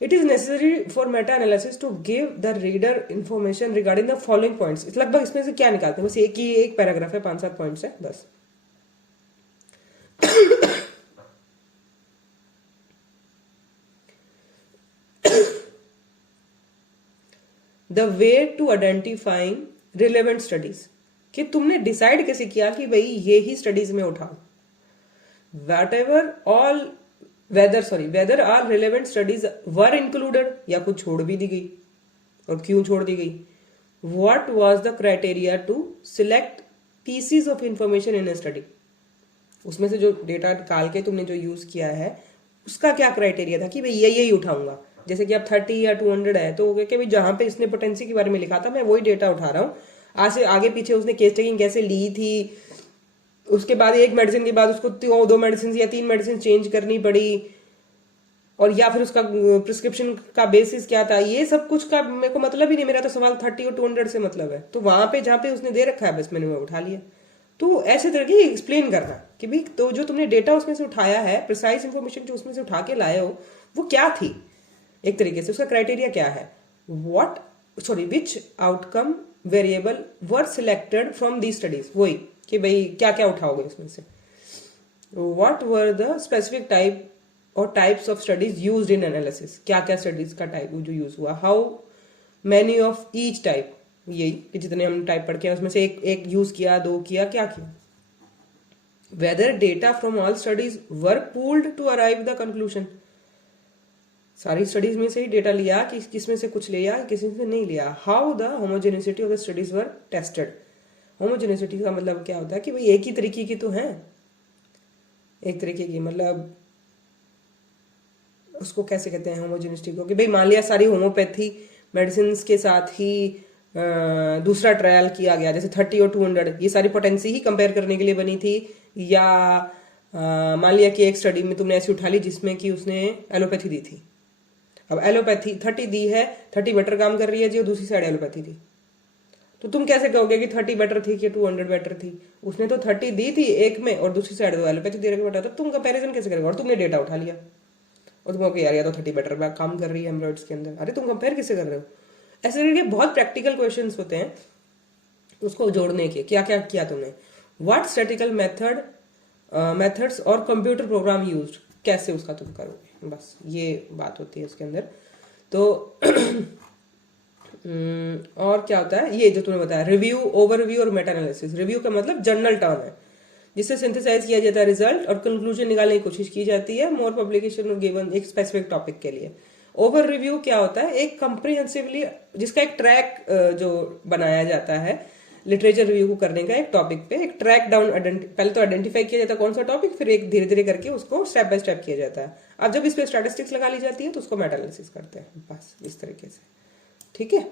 it is necessary for meta analysis to give the reader information regarding the following points. लगभग इसमें से क्या निकालते हैं, बस एक पैराग्राफ है, 5-7 पॉइंट्स है बस। The way to identifying relevant studies, कि तुमने डिसाइड कैसे किया कि भाई ये ही स्टडीज में उठाओ। Whether are relevant studies were included, या कुछ छोड़ भी दी गई, और क्यों छोड़ दी गई। What was the criteria to select pieces of information in a study, उसमें से जो डेटा निकाल के तुमने जो यूज किया है उसका क्या क्राइटेरिया था कि भाई यही उठाऊंगा। जैसे कि अब 30 या 200 है तो कि भाई जहां पे इसने पोटेंसी के बारे में लिखा था मैं वही डेटा उठा रहा हूँ। आज से आगे पीछे उसने केस टेकिंग कैसे ली थी, उसके बाद एक मेडिसिन के बाद उसको 2 मेडिसिन या 3 मेडिसिन चेंज करनी पड़ी, और या फिर उसका प्रिस्क्रिप्शन का बेसिस क्या था, ये सब कुछ का मेरे को मतलब ही नहीं। मेरा तो सवाल 30 और 200 से मतलब है। तो वहां पे जहां पे उसने दे रखा है बस मैंने वो उठा लिया। तो ऐसे तरह की एक्सप्लेन करना कि भाई तो जो तुमने डेटा उसमें से उठाया है, प्रिसाइज इंफॉर्मेशन जो उसमें से उठा के लाए हो वो क्या थी, एक तरीके से उसका क्राइटेरिया क्या है, which outcome variable were selected from the studies, वही कि भाई क्या क्या उठाओगे उसमें से, what were the specific type और types of studies used in analysis, क्या क्या स्टडीज का टाइप जो यूज हुआ, how many of each type, यही कि जितने हम टाइप पढ़ के उसमें से एक यूज किया, 2 किया, क्या किया, whether data from all studies were pooled to arrive the conclusion, सारी स्टडीज में से ही डेटा लिया कि किसमें से कुछ लिया किसी से नहीं लिया, how the homogeneity of the studies were tested, homogeneity का मतलब क्या होता है कि भाई एक ही तरीके की तो है, एक तरीके की मतलब उसको कैसे कहते हैं होमोजेनिसिटी को, कि भाई मान लिया सारी होम्योपैथी मेडिसिन के साथ ही दूसरा ट्रायल किया गया, जैसे 30 और 200 ये सारी पोटेंसी ही कंपेयर करने के लिए बनी थी, या मान लिया कि एक स्टडी में तुमने ऐसी उठा ली जिसमें कि उसने एलोपैथी दी थी। अब एलोपैथी 30 दी है, 30 बेटर काम कर रही है जी, और दूसरी साइड एलोपैथी थी, तो तुम कैसे कहोगे कि 30 बेटर थी कि 200 बेटर थी? उसने तो 30 दी थी एक में और दूसरी साइड तो एलोपैथी दे रखा, तो तुम कंपैरिजन कैसे करोगे? और तुमने डेटा उठा लिया और तुम यार या तो 30 बेटर काम कर रही है एमरॉइड्स के अंदर, अरे तुम कंपेयर किससे कर रहे हो? ऐसे करके बहुत प्रैक्टिकल क्वेश्चंस होते हैं उसको जोड़ने के, क्या क्या किया तुमने, व्हाट स्टैटिकल मेथड्स और कंप्यूटर प्रोग्राम यूज्ड, कैसे उसका तुम करोगे, बस ये बात होती है उसके अंदर। तो और क्या होता है ये जो तुमने बताया, रिव्यू, ओवरव्यू और मेटा एनालिसिस। रिव्यू का मतलब जर्नल टर्म है जिससे सिंथेसाइज किया जाता है रिजल्ट और कंक्लूजन निकालने की कोशिश की जाती है मोर पब्लिकेशन गिवन एक स्पेसिफिक टॉपिक के लिए। ओवर रिव्यू क्या होता है, एक कंप्रिहेंसिवली जिसका एक ट्रैक जो बनाया जाता है लिटरेचर रिव्यू को करने का, एक टॉपिक पे एक ट्रैक डाउन पहले तो आइडेंटिफाई किया जाता है कौन सा टॉपिक, फिर एक धीरे धीरे करके उसको स्टेप बाय स्टेप किया जाता है। अब जब इस पे स्टैटिस्टिक्स लगा ली जाती है तो उसको मेटा एनालिसिस करते हैं, बस इस तरीके से, ठीक है।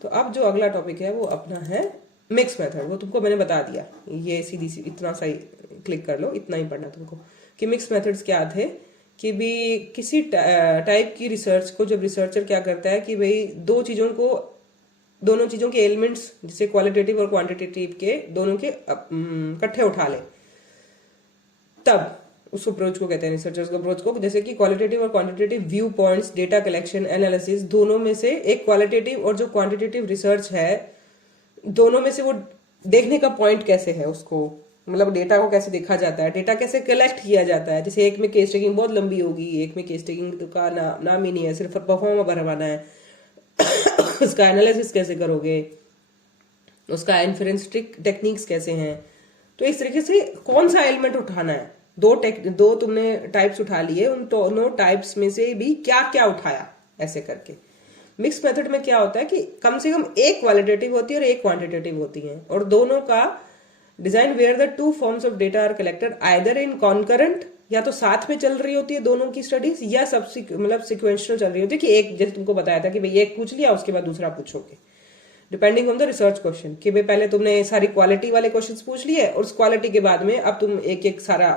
तो अब जो अगला टॉपिक है वो अपना है मिक्स मेथड, वो तुमको मैंने बता दिया, ये सीधी सी इतना सही क्लिक कर लो, इतना ही पढ़ना तुमको कि मिक्स मेथड्स क्या थे। कि भी किसी टाइप की रिसर्च को जब रिसर्चर क्या करता है कि भाई दोनों चीजों के एलिमेंट्स जैसे क्वालिटेटिव और क्वांटिटेटिव के दोनों के इकट्ठे उठा ले, तब उस अप्रोच को कहते हैं रिसर्चर्स के अप्रोच को। जैसे कि क्वालिटेटिव और quantitative view points, data collection, analysis, दोनों में से एक क्वालिटेटिव और जो क्वांटिटेटिव रिसर्च है दोनों में से वो देखने का पॉइंट कैसे है, उसको मतलब डेटा को कैसे देखा जाता है, डेटा कैसे कलेक्ट किया जाता है। जैसे एक में केस टेकिंग बहुत लंबी होगी, एक में केस टेकिंग का नाम ही नहीं है, सिर्फ परफॉर्मा भरवाना है उसका एनालिसिस कैसे करोगे, उसका इन्फरेंस टेक्निक्स कैसे हैं। तो इस तरीके से कौन सा एलिमेंट उठाना है, दो तुमने टाइप्स उठा लिए, उन दोनों टाइप्स में से भी क्या क्या उठाया, ऐसे करके। मिक्स मेथड में क्या होता है कि कम से कम एक क्वालिटेटिव होती है और एक क्वांटिटेटिव होती है, और दोनों का design where the two forms of data are collected either in concurrent, या तो साथ में चल रही होती है दोनों की स्टडीज, या मतलब सिक्वेंशियल चल रही होती है कि एक, जैसे तुमको बताया था कि भाई एक पूछ लिया उसके बाद दूसरा पूछोगे, depending on the research question, कि भाई पहले तुमने सारी क्वालिटी वाले क्वेश्चंस पूछ लिए और उस क्वालिटी के बाद में अब तुम एक एक सारा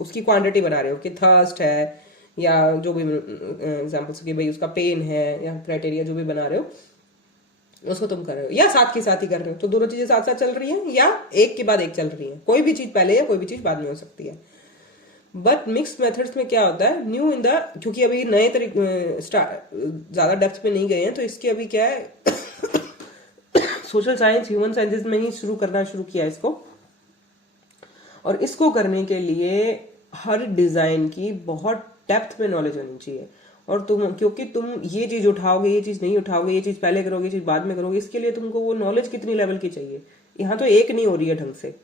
उसकी क्वांटिटी बना रहे हो कि थर्स्ट है या जो भी एग्जाम्पल्स कि भाई उसका पेन है या क्राइटेरिया जो भी बना रहे हो उसको तुम कर रहे हो, या साथ के साथ ही कर रहे हो। तो दोनों चीजें साथ साथ चल रही हैं या एक के बाद एक चल रही है, कोई भी चीज पहले या कोई भी चीज बाद में हो सकती है। बट मिक्स मेथड्स में क्या होता है, न्यू इन द, क्योंकि अभी नए तरीके ज्यादा डेप्थ में नहीं गए हैं तो इसके अभी क्या है सोशल साइंस ह्यूमन साइंसेज में ही शुरू किया इसको, और इसको करने के लिए हर डिजाइन की बहुत डेप्थ में नॉलेज होनी चाहिए। और क्योंकि तुम ये चीज उठाओगे, ये चीज नहीं उठाओगे, ये चीज पहले करोगे, ये चीज बाद में करोगे, इसके लिए तुमको वो नॉलेज कितनी लेवल की चाहिए। यहाँ तो एक नहीं हो रही है ढंग से,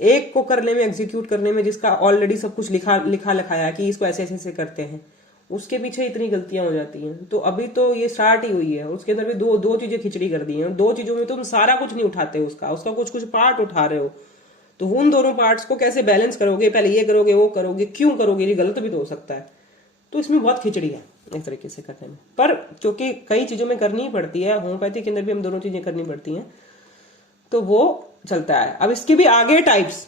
एक को करने में, एग्जीक्यूट करने में, जिसका ऑलरेडी सब कुछ लिखा लिखाया कि इसको ऐसे ऐसे करते हैं, उसके पीछे इतनी गलतियां हो जाती हैं। तो अभी तो ये स्टार्ट ही हुई है, उसके अंदर भी दो चीजें खिचड़ी कर दी हैं, दो चीजों में तुम सारा कुछ नहीं उठाते, उसका कुछ पार्ट उठा रहे हो। तो उन दोनों पार्ट्स को कैसे बैलेंस करोगे, पहले ये करोगे वो करोगे, क्यों करोगे, ये गलत भी तो हो सकता है। तो इसमें बहुत खिचड़ी है एक तरीके से करने में, पर क्योंकि कई चीज़ों में करनी ही पड़ती है, होम्योपैथी के अंदर भी हम दोनों चीज़ें करनी पड़ती हैं, तो वो चलता है। अब इसके भी आगे टाइप्स,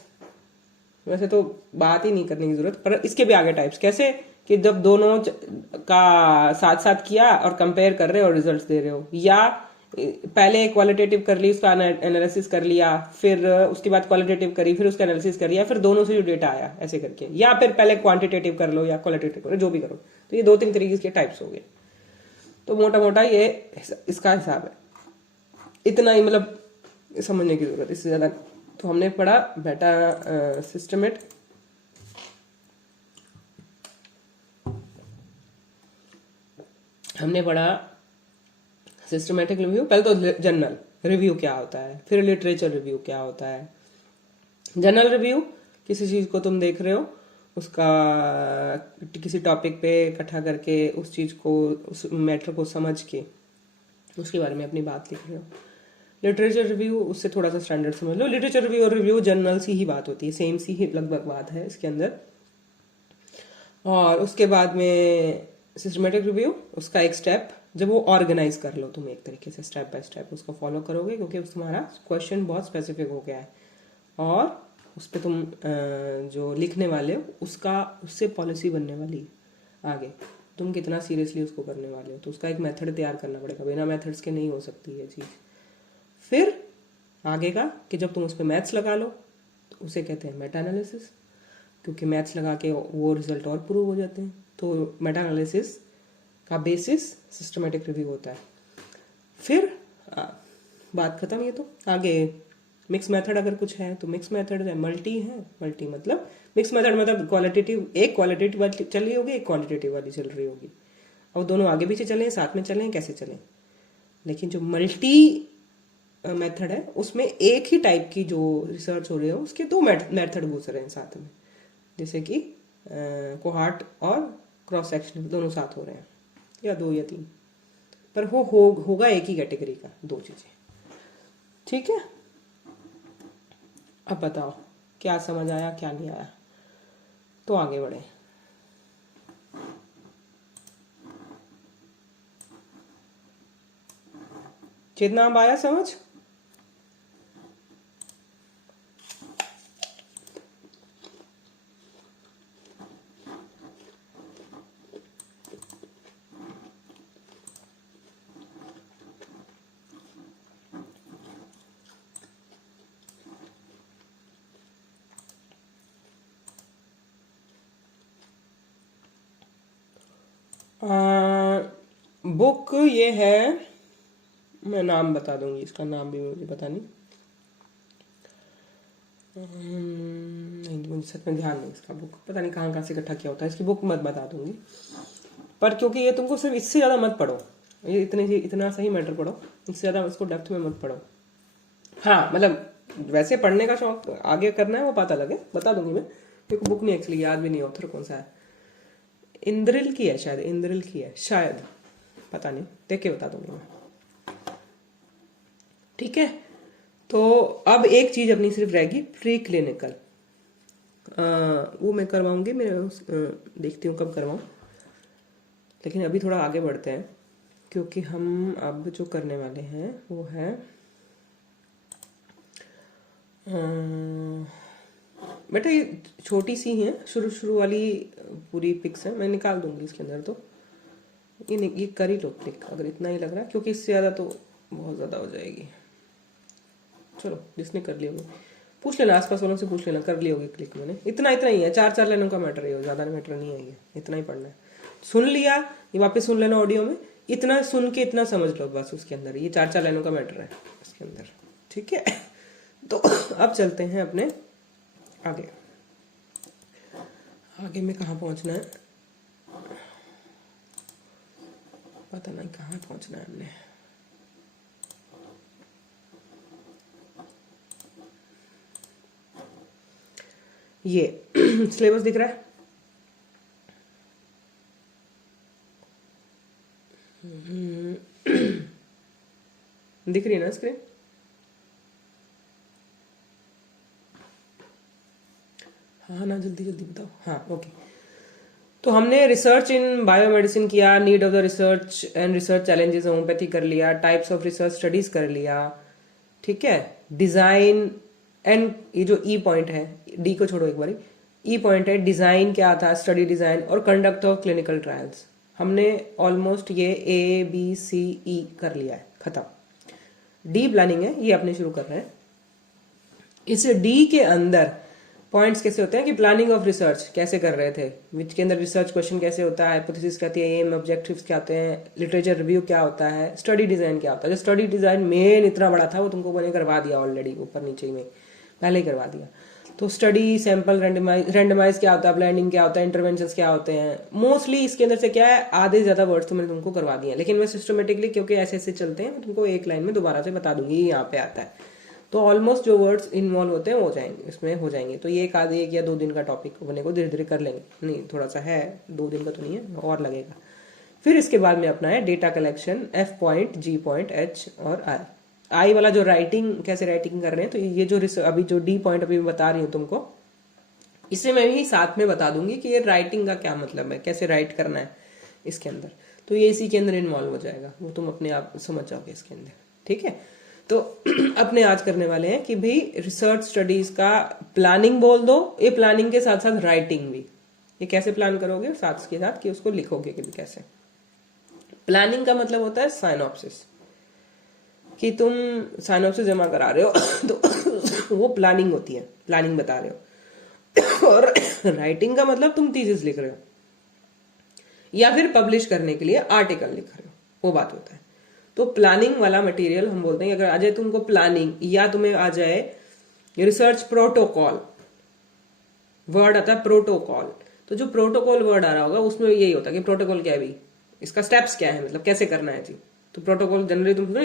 वैसे तो बात ही नहीं करने की जरूरत, पर इसके भी आगे टाइप्स कैसे कि जब दोनों का साथ साथ किया और कंपेयर कर रहे हो और रिजल्ट्स दे रहे हो, या पहले क्वालिटेटिव कर ली, उसका एनालिसिस कर लिया, फिर उसके बाद क्वालिटेटिव करी, फिर उसका एनालिसिस कर लिया, फिर दोनों से जो डेटा आया ऐसे करके, या फिर पहले क्वांटिटेटिव कर लो या क्वालिटेटिव करो, जो भी करो। तो ये 2-3 तरीके के टाइप्स हो गए। तो मोटा मोटा ये इसका हिसाब है, इतना ही मतलब समझने की जरूरत, इससे ज्यादा। तो हमने पढ़ा बेटा सिस्टमेट, हमने पढ़ा सिस्टमेटिक रिव्यू। पहले तो जनरल रिव्यू क्या होता है, फिर लिटरेचर रिव्यू क्या होता है। जनरल रिव्यू, किसी चीज को तुम देख रहे हो, उसका किसी टॉपिक पे इकट्ठा करके उस चीज को, उस मैटर को समझ के उसके बारे में अपनी बात लिख रहे हो। लिटरेचर रिव्यू, उससे थोड़ा सा स्टैंडर्ड समझ लो। लिटरेचर रिव्यू और रिव्यू जनरल सी ही बात होती है, सेम सी ही लगभग बात है इसके अंदर। और उसके बाद में सिस्टमेटिक रिव्यू, उसका एक स्टेप, जब वो ऑर्गेनाइज कर लो तुम एक तरीके से स्टेप बाय स्टेप उसको फॉलो करोगे, क्योंकि तुम्हारा क्वेश्चन बहुत स्पेसिफिक हो गया है और उस पर तुम जो लिखने वाले हो उसका, उससे पॉलिसी बनने वाली है आगे, तुम कितना सीरियसली उसको करने वाले हो। तो उसका एक मेथड तैयार करना पड़ेगा, बिना मेथड्स के नहीं हो सकती ये चीज़। फिर आगे का कि जब तुम उस पर मैथ्स लगा लो तो उसे कहते हैं मेटा एनालिसिस, क्योंकि मैथ्स लगा के वो रिजल्ट और प्रूव हो जाते हैं। तो मेटा एनालिसिस का बेसिस सिस्टमेटिक रिव्यू होता है। फिर बात खत्म। ये तो आगे मिक्स मेथड अगर कुछ है तो मिक्स मेथड है, मल्टी है, मल्टी मतलब मिक्स मेथड मतलब क्वालिटेटिव, एक क्वालिटेटिव वाली चल रही होगी, एक क्वांटिटेटिव वाली चल रही होगी, और दोनों आगे पीछे चलें, साथ में चलें, कैसे चलें। लेकिन जो मल्टी मेथड है उसमें एक ही टाइप की जो रिसर्च हो रही है उसके 2 मेथड घुस रहे हैं साथ में, जैसे कि कोहार्ट और क्रॉस सेक्शन दोनों साथ हो रहे हैं, या 2 या 3, पर होगा एक ही कैटेगरी का 2 चीजें। ठीक है, अब बताओ क्या समझ आया क्या नहीं आया, तो आगे बढ़े। चेतना अब आया समझ? बुक ये है, मैं नाम बता दूंगी, इसका नाम भी मुझे पता नहीं, नहीं मुझे सच में ध्यान नहीं इसका, बुक पता नहीं कहाँ से इकट्ठा किया होता है, इसकी बुक मत बता दूंगी। पर क्योंकि ये तुमको सिर्फ इससे ज़्यादा मत पढ़ो, ये इतना सही मैटर पढ़ो, इससे ज़्यादा इसको डेप्थ में मत पढ़ो। हाँ मतलब वैसे पढ़ने का शौक आगे करना है वो पता लगे, बता दूंगी मैं, क्योंकि बुक नहीं एक्चुअली याद भी नहीं, ऑथर कौन सा है, इंद्रिल की है शायद, इंद्रिल की है शायद, पता नहीं, देख के बता दूंगी मैं। ठीक है, तो अब एक चीज अपनी सिर्फ रहेगी, प्री क्लिनिकल, वो मैं करवाऊंगी, मैं देखती हूँ कब करवाऊँ, लेकिन अभी थोड़ा आगे बढ़ते हैं, क्योंकि हम अब जो करने वाले हैं वो है बेटा ये छोटी सी है, शुरू वाली पूरी पिक्स है, मैं निकाल दूंगी इसके अंदर, तो ये कर ही लो क्लिक अगर इतना ही लग रहा है, क्योंकि इससे ज़्यादा तो बहुत ज़्यादा हो जाएगी। चलो जिसने कर लिया होगी पूछ लेना, आसपास वालों से पूछ लेना, कर ली होगी क्लिक मैंने, इतना ही है, 4 लाइनों का मैटर है, ज़्यादा मैटर नहीं है ये, इतना ही पढ़ना है। सुन लिया, ये वापस सुन लेना ऑडियो में, इतना सुन के इतना समझ लो बस, उसके अंदर ये 4 लाइनों का मैटर है इसके अंदर। ठीक है, तो अब चलते हैं अपने आगे। आगे में कहाँ पहुँचना है पता नहीं, कहाँ पहुँचना है हमने। ये सिलेबस दिख रहा है, दिख रही है ना स्क्रीन? हाँ ना, जल्दी जल्दी बताओ। हाँ ओके, तो हमने रिसर्च इन बायोमेडिसिन किया, need of the research and research challenges homeopathy कर लिया, टाइप्स ऑफ रिसर्च स्टडीज कर लिया, ठीक है, डिजाइन एंड ये जो ई पॉइंट है, डी को छोड़ो एक बारी, ई पॉइंट है डिजाइन क्या था, स्टडी डिजाइन और कंडक्ट ऑफ क्लिनिकल ट्रायल्स। हमने ऑलमोस्ट ये ए बी सी ई कर लिया है, खत्म। डी प्लानिंग है, ये अपने शुरू कर रहे हैं। इस डी के अंदर पॉइंट्स कैसे होते हैं कि प्लानिंग ऑफ रिसर्च कैसे कर रहे थे, विच के अंदर रिसर्च क्वेश्चन कैसे होता है, हाइपोथेसिस क्या होती है, एम ऑब्जेक्टिव्स क्या होते हैं, लिटरेचर रिव्यू क्या होता है, स्टडी डिजाइन क्या होता है। जो स्टडी डिजाइन मेन इतना बड़ा था वो तुमको मैंने करवा दिया ऑलरेडी, ऊपर नीचे में पहले ही करवा दिया। तो स्टडी, सैंपल, रेंडमाइज क्या होता है, ब्लाइंडिंग क्या होता है, इंटरवेंशंस क्या होते हैं, मोस्टली इसके अंदर से क्या है, आधे से ज्यादा वर्ड्स तो मैंने तुमको करवा दिए हैं, लेकिन मैं सिस्टमेटिकली क्योंकि ऐसे ऐसे चलते हैं तुमको एक लाइन में दोबारा से बता दूंगी, ये यहाँ पे आता है। तो ऑलमोस्ट जो वर्ड्स इन्वॉल्व होते हैं वो जाएंगे, इसमें हो जाएंगे। तो ये एक आधे 1 या 2 दिन का टॉपिक बने को धीरे धीरे कर लेंगे, नहीं थोड़ा सा है, 2 दिन का तो नहीं है, और लगेगा। फिर इसके बाद में अपना है डेटा कलेक्शन, एफ पॉइंट, जी पॉइंट, एच और आई। आई वाला जो राइटिंग, कैसे राइटिंग कर रहे हैं, तो ये जो अभी जो डी पॉइंट अभी मैं बता रही हूँ तुमको, इसे मैं भी साथ में बता दूंगी कि ये राइटिंग का क्या मतलब है, कैसे राइट करना है इसके अंदर। तो ये इसी के अंदर इन्वॉल्व हो जाएगा, वो तुम अपने आप समझ जाओगे इसके अंदर, ठीक है। तो अपने आज करने वाले हैं कि भाई रिसर्च स्टडीज का प्लानिंग बोल दो, ये प्लानिंग के साथ साथ राइटिंग भी, ये कैसे प्लान करोगे साथ के साथ कि उसको लिखोगे कि कैसे। प्लानिंग का मतलब होता है साइनॉप्सिस, कि तुम साइनॉप्सिस जमा करा रहे हो तो वो प्लानिंग होती है, प्लानिंग बता रहे हो। और राइटिंग का मतलब तुम थीसिस लिख रहे हो या फिर पब्लिश करने के लिए आर्टिकल लिख रहे हो, वो बात होता है। तो प्लानिंग वाला मटेरियल हम बोलते हैं, अगर आ जाए तुमको प्लानिंग या तुम्हें आ जाए रिसर्च प्रोटोकॉल, वर्ड आता है प्रोटोकॉल, तो जो प्रोटोकॉल वर्ड आ रहा होगा उसमें यही होता है कि प्रोटोकॉल क्या है भी, इसका स्टेप्स क्या है, मतलब कैसे करना है जी। तो प्रोटोकॉल जनरली तुम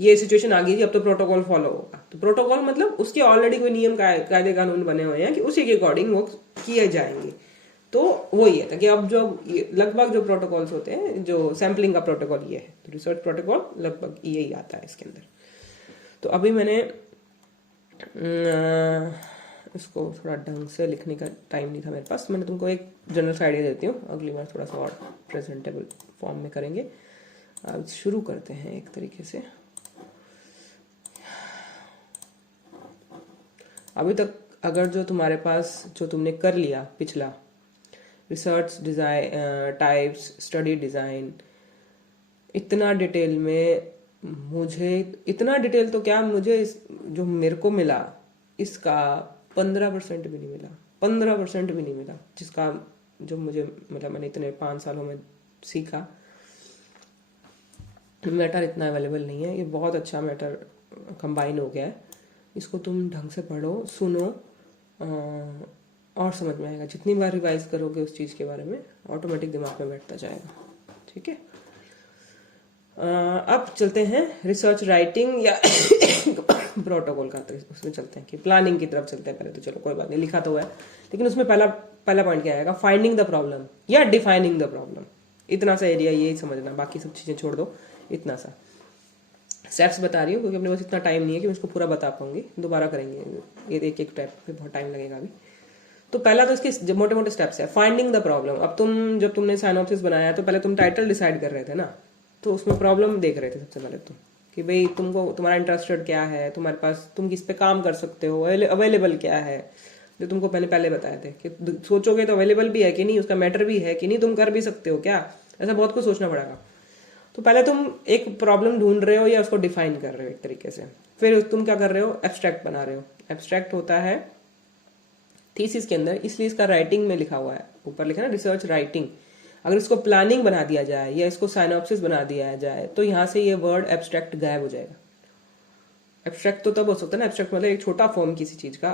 ये सिचुएशन आ गई जी, अब तो प्रोटोकॉल फॉलो होगा। तो प्रोटोकॉल मतलब उसके ऑलरेडी कोई नियम कायदे कानून बने हुए हैं कि उसी के अकॉर्डिंग वो किए जाएंगे। तो वो ये था कि अब जो लगभग जो प्रोटोकॉल्स होते हैं, जो सैम्पलिंग का प्रोटोकॉल ये है, तो रिसर्च प्रोटोकॉल लगभग यही आता है इसके अंदर। तो अभी मैंने इसको थोड़ा ढंग से लिखने का टाइम नहीं था मेरे पास, मैंने तुमको एक जनरल सा आइडिया देती हूँ, अगली बार थोड़ा सा और प्रेजेंटेबल फॉर्म में करेंगे। अब शुरू करते हैं एक तरीके से। अभी तक अगर जो तुम्हारे पास जो तुमने कर लिया पिछला, research design, types, study design, इतना डिटेल में, मुझे इतना डिटेल तो क्या, मुझे जो मेरे को मिला इसका 15% भी नहीं मिला, 15% भी नहीं मिला, जिसका जो मुझे मतलब मैंने इतने 5 सालों में सीखा। मैटर इतना अवेलेबल नहीं है, ये बहुत अच्छा मैटर कंबाइन हो गया है। इसको तुम ढंग से पढ़ो, सुनो, और समझ में आएगा। जितनी बार रिवाइज करोगे उस चीज़ के बारे में, ऑटोमेटिक दिमाग में बैठता जाएगा, ठीक है। अब चलते हैं रिसर्च राइटिंग या प्रोटोकॉल का, तो उसमें चलते हैं कि प्लानिंग की तरफ चलते हैं पहले। तो चलो कोई बात नहीं, लिखा तो है, लेकिन उसमें पहला पॉइंट क्या आएगा, फाइंडिंग द प्रॉब्लम या डिफाइनिंग द प्रॉब्लम। इतना सा एरिया यही समझना, बाकी सब चीज़ें छोड़ दो, इतना सा स्टेप्स बता रही हूँ क्योंकि अपने पास इतना टाइम नहीं है कि मैं उसको पूरा बता पाऊंगी, दोबारा करेंगे ये एक एक टाइप पे, बहुत टाइम लगेगा अभी। तो पहला तो इसके मोटे मोटे स्टेप्स है, फाइंडिंग द प्रॉब्लम। अब जब तुमने साइनॉप्सिस बनाया तो पहले तुम टाइटल डिसाइड कर रहे थे ना, तो उसमें प्रॉब्लम देख रहे थे सबसे पहले तुम कि भाई तुम्हारा इंटरेस्टेड क्या है, तुम्हारे पास तुम किस पे काम कर सकते हो, अवेलेबल क्या है, जो तुमको मैंने पहले बताए थे कि सोचोगे तो अवेलेबल भी है कि नहीं, उसका मैटर भी है कि नहीं, तुम कर भी सकते हो क्या, ऐसा बहुत कुछ सोचना पड़ेगा। तो पहले तुम एक प्रॉब्लम ढूंढ रहे हो या उसको डिफाइन कर रहे हो एक तरीके से, फिर तुम क्या कर रहे हो, एब्स्ट्रैक्ट बना रहे हो। एब्स्ट्रैक्ट होता है थीसिस के अंदर, इसलिए इसका राइटिंग में लिखा हुआ है, ऊपर लिखा है ना रिसर्च राइटिंग। अगर इसको प्लानिंग बना दिया जाए या इसको साइनॉप्सिस बना दिया जाए तो यहाँ से ये वर्ड एब्स्ट्रैक्ट गायब हो जाएगा। एब्स्ट्रैक्ट तो तब हो सकता है ना, एब्स्ट्रैक्ट मतलब एक छोटा फॉर्म किसी चीज का,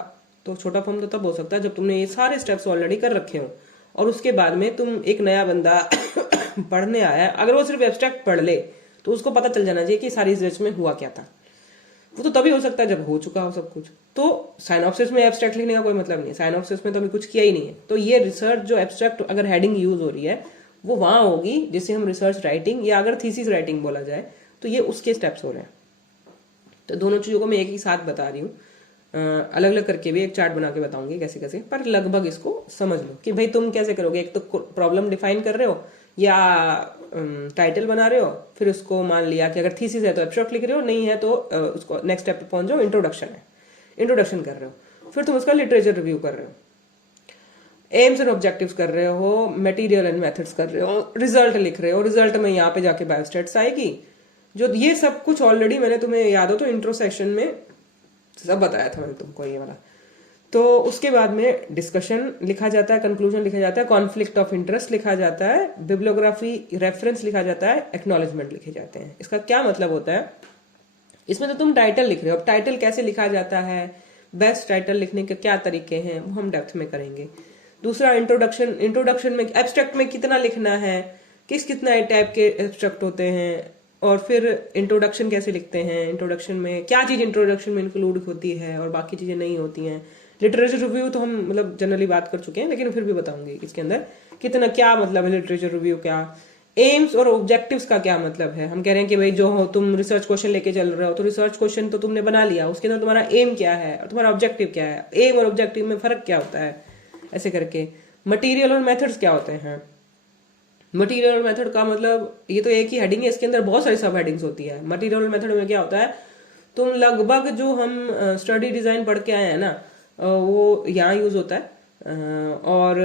तो छोटा फॉर्म तो तब हो सकता है जब तुमने ये सारे स्टेप्स ऑलरेडी कर रखे हो और उसके बाद में तुम एक नया बंदा पढ़ने आया, अगर वो सिर्फ एब्स्ट्रैक्ट पढ़ ले तो उसको पता चल जाना चाहिए कि सारी रिसर्च में हुआ क्या था। वो तो तभी हो सकता है जब हो चुका हो सब कुछ। तो साइनॉप्सिस में एब्स्ट्रैक्ट लिखने का कोई मतलब नहीं है, साइनॉप्सिस में तो अभी कुछ किया ही नहीं है। तो ये रिसर्च जो एब्स्ट्रैक्ट अगर हेडिंग यूज हो रही है वो वहां होगी जिसे हम रिसर्च राइटिंग या अगर थीसिस राइटिंग बोला जाए तो ये उसके स्टेप्स हो रहे हैं। तो दोनों चीजों को मैं एक ही साथ बता रही हूँ, अलग अलग करके भी एक चार्ट बना के बताऊंगी कैसे कैसे, पर लगभग इसको समझ लो कि भाई तुम कैसे करोगे। एक तो प्रॉब्लम डिफाइन कर रहे हो या टाइटल बना रहे हो, फिर उसको मान लिया कि अगर थीसिस है तो एब्स्ट्रैक्ट लिख रहे हो, नहीं है तो उसको नेक्स्ट स्टेप पे पहुंच जाओ, इंट्रोडक्शन है, इंट्रोडक्शन कर रहे हो, फिर तुम उसका लिटरेचर रिव्यू कर रहे हो, एम्स एंड ऑब्जेक्टिव्स कर रहे हो, मटेरियल एंड मेथड्स कर रहे हो, रिजल्ट लिख रहे हो, रिजल्ट में यहाँ पे जाके बायोस्टैट्स आएगी। जो ये सब कुछ ऑलरेडी मैंने तुम्हें याद हो तो इंट्रो सेक्शन में सब बताया था मैंने तुमको ये वाला। तो उसके बाद में डिस्कशन लिखा जाता है, कंक्लूजन लिखा जाता है, कॉन्फ्लिक्ट ऑफ इंटरेस्ट लिखा जाता है, बिब्लियोग्राफी रेफरेंस लिखा जाता है, एक्नॉलेजमेंट लिखे जाते हैं। इसका क्या मतलब होता है, इसमें तो तुम टाइटल लिख रहे हो, अब टाइटल कैसे लिखा जाता है, बेस्ट टाइटल लिखने के क्या तरीके हैं, वो हम डेप्थ में करेंगे। दूसरा इंट्रोडक्शन, इंट्रोडक्शन में एब्स्ट्रैक्ट में कितना लिखना है, कितना टाइप के एब्स्ट्रैक्ट होते हैं, और फिर इंट्रोडक्शन कैसे लिखते हैं, इंट्रोडक्शन में क्या चीज इंट्रोडक्शन में इंक्लूड होती है और बाकी चीजें नहीं होती हैं। लिटरेचर रिव्यू तो हम मतलब जनरली बात कर चुके हैं, लेकिन फिर भी बताऊंगी इसके अंदर कितना क्या मतलब है लिटरेचर रिव्यू क्या। एम्स और ऑब्जेक्टिव्स का क्या मतलब है, हम कह रहे हैं कि भाई जो हो तुम रिसर्च क्वेश्चन लेके चल रहे हो तो रिसर्च क्वेश्चन तो तुमने बना लिया, उसके अंदर तुम्हारा एम क्या है और तुम्हारा ऑब्जेक्टिव क्या है, एम और ऑब्जेक्टिव में फर्क क्या होता है, ऐसे करके। मटीरियल और मेथड्स क्या होते हैं, मटीरियल और मेथड का मतलब ये तो एक ही हेडिंग है, इसके अंदर बहुत सारी सब हेडिंग्स होती है। मटीरियल और मेथड में क्या होता है, तुम लगभग जो हम स्टडी डिजाइन पढ़ के आए हैं ना वो यहाँ यूज होता है। और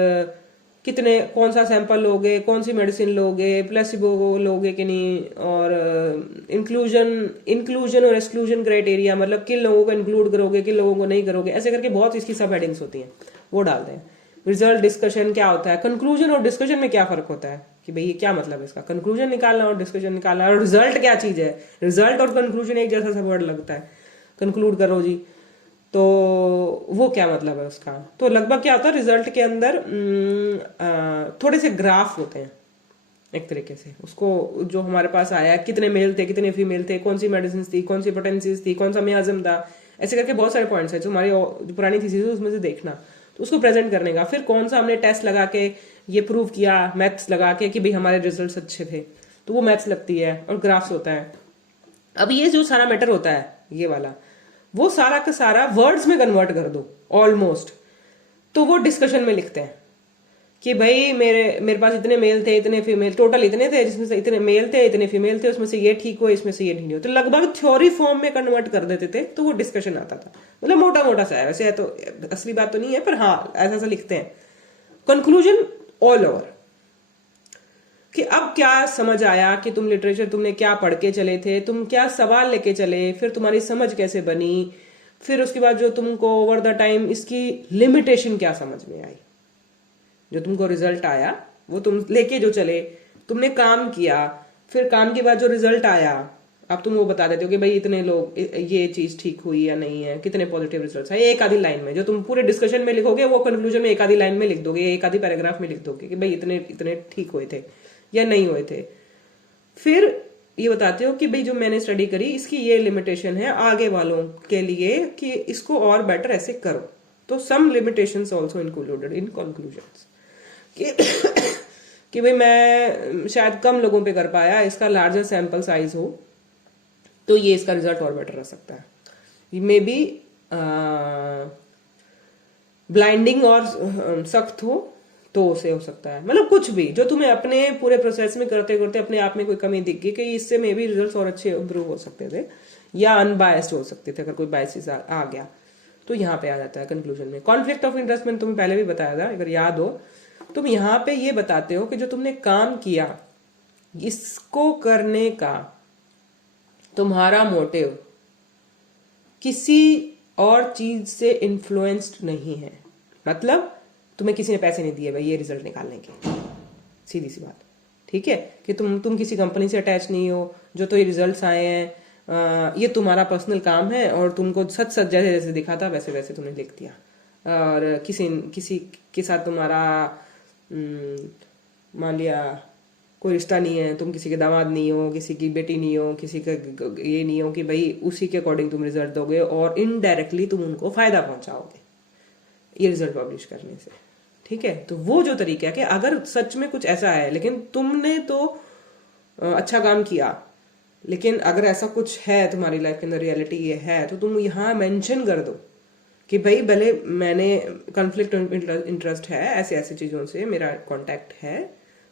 कितने कौन सा सैंपल लोगे, कौन सी मेडिसिन लोगे, प्लेसिबो लोगे कि नहीं, और इंक्लूजन और एक्सक्लूजन क्राइटेरिया, मतलब किन लोगों को इंक्लूड करोगे किन लोगों को नहीं करोगे, ऐसे करके बहुत इसकी सब हेडिंग्स होती हैं, वो डालते हैं। रिजल्ट डिस्कशन क्या होता है, कंक्लूजन और डिस्कशन में क्या फर्क होता है कि भाई ये क्या मतलब है इसका, कंक्लूजन निकालना और डिस्कशन निकालना, और रिजल्ट क्या चीज है, रिजल्ट और कंक्लूजन एक जैसा सा वर्ड लगता है, कंक्लूड करो जी, तो वो क्या मतलब है उसका। तो लगभग क्या होता है रिजल्ट के अंदर थोड़े से ग्राफ होते हैं एक तरीके से, उसको जो हमारे पास आया कितने मेल थे कितने फीमेल थे, कौन सी मेडिसिन थी, कौन सी पोटेंसीज थी, कौन सा मियाज्म था, ऐसे करके बहुत सारे पॉइंट्स है जो हमारी जो पुरानी थीसिस है उसमें से देखना, तो उसको प्रेजेंट करने का। फिर कौन सा हमने टेस्ट लगा के ये प्रूव किया, मैथ्स लगा के कि भाई हमारे रिजल्ट्स अच्छे थे, तो वो मैथ्स लगती है, और ग्राफ्स होता है। अब ये जो सारा मैटर होता है ये वाला, वो सारा का सारा वर्ड्स में कन्वर्ट कर दो ऑलमोस्ट, तो वो डिस्कशन में लिखते हैं कि भाई मेरे पास इतने मेल थे इतने फीमेल, टोटल इतने थे जिसमें से इतने मेल थे इतने फीमेल थे, उसमें से ये ठीक हुआ इसमें से ये नहीं हुआ, तो लगभग थ्योरी फॉर्म में कन्वर्ट कर देते थे, तो वो डिस्कशन आता था। मतलब मोटा मोटा सा है, वैसे है तो असली बात तो नहीं है, पर हाँ ऐसा सा लिखते हैं। कंक्लूजन ऑल ओवर कि अब क्या समझ आया कि तुम लिटरेचर तुमने क्या पढ़ के चले थे, तुम क्या सवाल लेके चले, फिर तुम्हारी समझ कैसे बनी, फिर उसके बाद जो तुमको ओवर द टाइम इसकी लिमिटेशन क्या समझ में आई, जो तुमको रिजल्ट आया वो तुम लेके जो चले, तुमने काम किया, फिर काम के बाद जो रिजल्ट आया अब तुम वो बता देते हो कि भाई इतने लोग ये चीज ठीक हुई या नहीं है, कितने पॉजिटिव रिजल्ट्स आए, एक आधी लाइन में। जो तुम पूरे डिस्कशन में लिखोगे वो कंक्लूजन में एक आधी लाइन में लिख दोगे, एक आधी पैराग्राफ में लिख दोगे कि भाई इतने इतने ठीक हुए थे या नहीं हुए थे। फिर ये बताते हो कि भाई जो मैंने स्टडी करी इसकी ये लिमिटेशन है आगे वालों के लिए कि इसको और बेटर ऐसे करो। तो some limitations also included in conclusions कि भाई मैं शायद कम लोगों पे कर पाया, इसका लार्जर सैंपल साइज हो तो ये इसका रिजल्ट और बेटर रह सकता है। मे बी ब्लाइंडिंग और सख्त हो तो उसे हो सकता है, मतलब कुछ भी जो तुम्हें अपने पूरे प्रोसेस में करते करते अपने आप में कोई कमी दिख गई कि इससे मे बी रिजल्ट्स और अच्छे इम्प्रूव हो सकते थे या अनबायस्ड हो सकते थे, अगर कोई बायसेस आ गया तो यहाँ पे आ जाता है कंक्लूजन में। कॉन्फ्लिक्ट ऑफ इंटरेस्ट मैंने तुम्हें पहले भी बताया था, अगर याद हो। तुम यहाँ पे ये बताते हो कि जो तुमने काम किया इसको करने का तुम्हारा मोटिव किसी और चीज से इन्फ्लुएंस्ड नहीं है, मतलब तुम्हें किसी ने पैसे नहीं दिए भाई ये रिजल्ट निकालने के, सीधी सी बात, ठीक है, कि तुम किसी कंपनी से अटैच नहीं हो, जो तो ये रिजल्ट्स आए हैं ये तुम्हारा पर्सनल काम है और तुमको सच सच जैसे जैसे दिखा था वैसे वैसे तुमने लिख दिया, और किसी के साथ तुम्हारा मान लिया कोई रिश्ता नहीं है, तुम किसी के दामाद नहीं हो, किसी की बेटी नहीं हो, किसी का ये नहीं हो कि भाई उसी के अकॉर्डिंग तुम रिजल्ट दोगे और इनडायरेक्टली तुम उनको फायदा पहुंचाओगे ये रिजल्ट पब्लिश करने से, ठीक है। तो वो जो तरीका है कि अगर सच में कुछ ऐसा है लेकिन तुमने तो अच्छा काम किया, लेकिन अगर ऐसा कुछ है तुम्हारी लाइफ के अंदर रियलिटी ये है तो तुम यहाँ मेंशन कर दो कि भाई भले मैंने कॉन्फ्लिक्ट इंटरेस्ट है ऐसे ऐसे चीज़ों से मेरा कांटेक्ट है,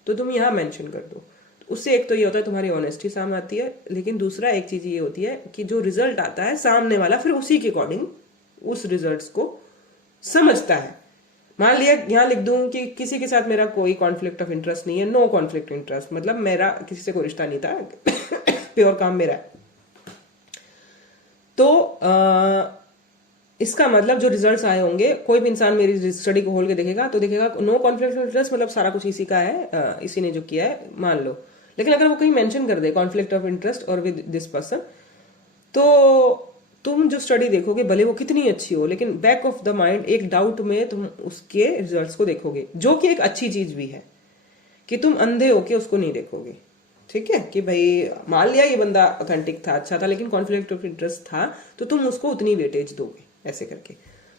तो तुम यहाँ मेंशन कर दो। उससे एक तो ये होता है तुम्हारी ऑनेस्टी सामने आती है, लेकिन दूसरा एक चीज़ ये होती है कि जो रिजल्ट आता है सामने वाला फिर उसी के अकॉर्डिंग उस रिजल्ट्स को समझता है। मान लिया यहाँ लिख दूं कि किसी के साथ मेरा कोई कॉन्फ्लिक्ट ऑफ इंटरेस्ट नहीं है, नो कॉन्फ्लिक्ट इंटरेस्ट, मतलब मेरा किसी से कोई रिश्ता नहीं था, प्योर काम मेरा है, तो इसका मतलब जो रिजल्ट्स आए होंगे, कोई भी इंसान मेरी स्टडी को खोल के देखेगा तो देखेगा नो कॉन्फ्लिक्ट ऑफ इंटरेस्ट, मतलब सारा कुछ इसी का है, इसी ने जो किया है मान लो। लेकिन अगर वो कहीं मेंशन कर दे कॉन्फ्लिक्ट ऑफ इंटरेस्ट और विद दिस पर्सन, तो तुम जो स्टडी देखोगे भले वो कितनी अच्छी हो, लेकिन बैक ऑफ द माइंड एक डाउट में तुम उसके रिजल्ट्स को देखोगे, जो कि एक अच्छी चीज भी है कि तुम अंधे होके उसको नहीं देखोगे। ठीक है, कि भाई मान लिया ये बंदा ऑथेंटिक था, अच्छा था, लेकिन कॉन्फ्लिक्ट ऑफ इंटरेस्ट था, तो तुम उसको उतनी वेटेज दोगे ऐसे करके।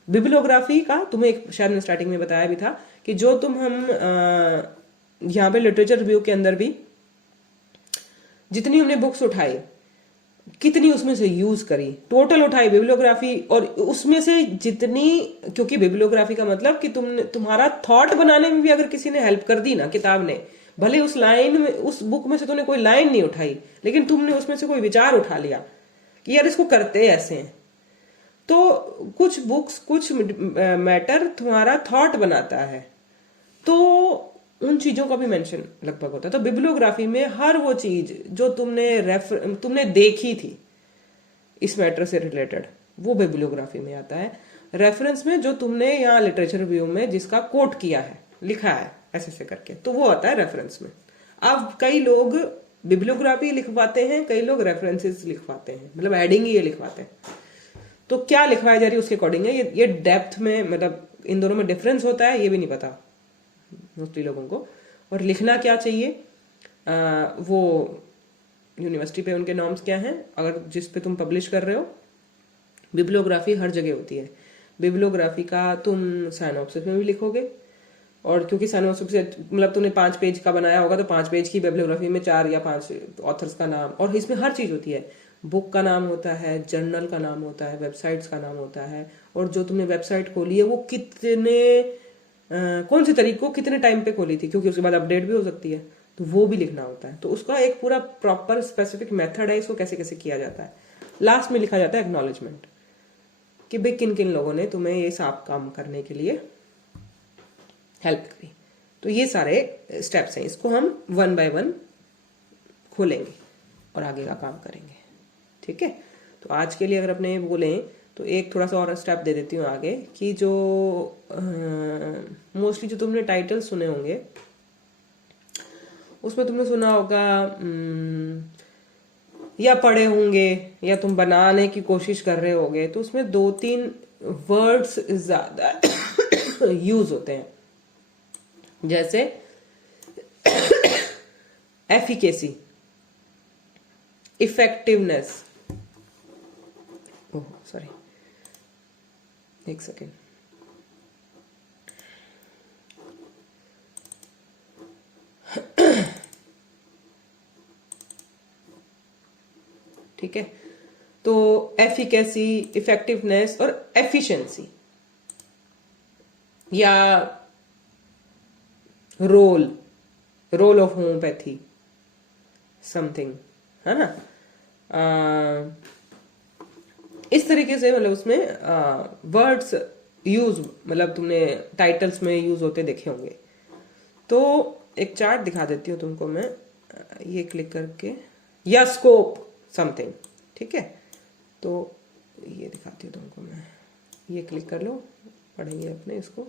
बिब्लियोग्राफी का तुम्हें एक शायद मैं स्टार्टिंग में बताया भी था कि जो हम यहाँ पे लिटरेचर रिव्यू के अंदर भी जितनी हमने बुक्स उठाई, कितनी उसमें से यूज करी, टोटल उठाई बिब्लियोग्राफी, और उसमें से जितनी, क्योंकि बिब्लियोग्राफी का मतलब कि तुम्हारा थॉट बनाने में भी अगर किसी ने हेल्प कर दी ना, किताब ने, भले उस लाइन में उस बुक में से तुमने कोई लाइन नहीं उठाई, लेकिन तुमने उसमें से कोई विचार उठा लिया कि यार इसको करते ऐसे हैं, तो कुछ बुक्स कुछ मैटर तुम्हारा थॉट बनाता है, तो उन चीजों का भी मेंशन लगभग होता है। तो बिब्लियोग्राफी में हर वो चीज जो तुमने देखी थी इस मैटर से रिलेटेड, वो बिब्लियोग्राफी में आता है। रेफरेंस में जो तुमने यहाँ लिटरेचर रिव्यू में जिसका कोट किया है, लिखा है ऐसे ऐसे करके, तो वो आता है रेफरेंस में। अब कई लोग बिब्लियोग्राफी लिखवाते हैं, कई लोग रेफरेंसेस लिखवाते हैं, मतलब एडिंग ही ये लिखवाते हैं। तो क्या लिखवाया जा रही है उसके अकॉर्डिंग है, ये डेप्थ में, मतलब इन दोनों में डिफरेंस होता है, ये भी नहीं पता मोस्टली लोगों को। और लिखना क्या चाहिए, वो यूनिवर्सिटी पे उनके नॉर्म्स क्या हैं, अगर जिस पे तुम पब्लिश कर रहे हो। बिब्लियोग्राफी हर जगह होती है, बिब्लियोग्राफी का तुम साइनॉप्सिस में भी लिखोगे, और क्योंकि साइनॉप्सिस मतलब तुमने 5 पेज का बनाया होगा, तो 5 पेज की बिब्लियोग्राफी में 4 या 5 ऑथर्स का नाम, और इसमें हर चीज होती है, बुक का नाम होता है, जर्नल का नाम होता है, वेबसाइट्स का नाम होता है, और जो तुमने वेबसाइट खोली है वो कितने कौन से तरीके को कितने टाइम पे खोली थी, क्योंकि उसके बाद अपडेट भी हो सकती है, तो वो भी लिखना होता है। तो उसका एक पूरा प्रॉपर स्पेसिफिक मेथड है, इसको कैसे कैसे किया जाता है। लास्ट में लिखा जाता है एक्नॉलेजमेंट, कि भाई किन किन लोगों ने तुम्हें ये साफ काम करने के लिए हेल्प करी। तो ये सारे स्टेप्स हैं, इसको हम 1 by 1 खोलेंगे और आगे का काम करेंगे। ठीक है, तो आज के लिए अगर अपने बोलें तो एक थोड़ा सा और स्टेप दे देती हूँ आगे, कि जो मोस्टली जो तुमने टाइटल सुने होंगे उसमें तुमने सुना होगा या पढ़े होंगे या तुम बनाने की कोशिश कर रहे होगे, तो उसमें 2-3 वर्ड्स ज्यादा यूज होते हैं, जैसे एफिकेसी, इफेक्टिवनेस, ओह सॉरी एक सेकेंड, ठीक है। तो एफिकेसी, इफेक्टिवनेस और एफिशिएंसी, या रोल ऑफ होम्योपैथी समथिंग, है ना, इस तरीके से, मतलब उसमें वर्ड्स यूज, मतलब तुमने टाइटल्स में यूज होते देखे होंगे। तो एक चार्ट दिखा देती हूँ तुमको मैं, ये क्लिक करके, या स्कोप समथिंग, ठीक है, तो ये दिखाती हूँ तुमको मैं, ये क्लिक कर लो, पढ़ेंगे अपने इसको।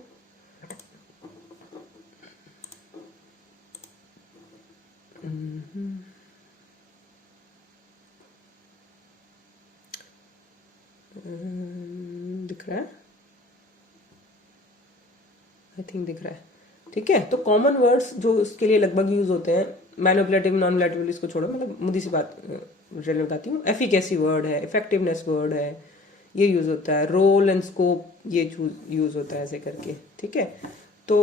दिख रहा है, आई थिंक दिख रहा है, ठीक है। तो कॉमन वर्ड्स जो उसके लिए लगभग यूज होते हैं, मैनिपुलेटिव, नॉन मैनिपुलेटिव इसको छोड़ो, मतलब मुद्दी सी बात रिलेट बताती हूँ। एफिकेसी वर्ड है, इफेक्टिवनेस वर्ड है, ये यूज होता है, रोल एंड स्कोप ये यूज होता है ऐसे करके, ठीक है। तो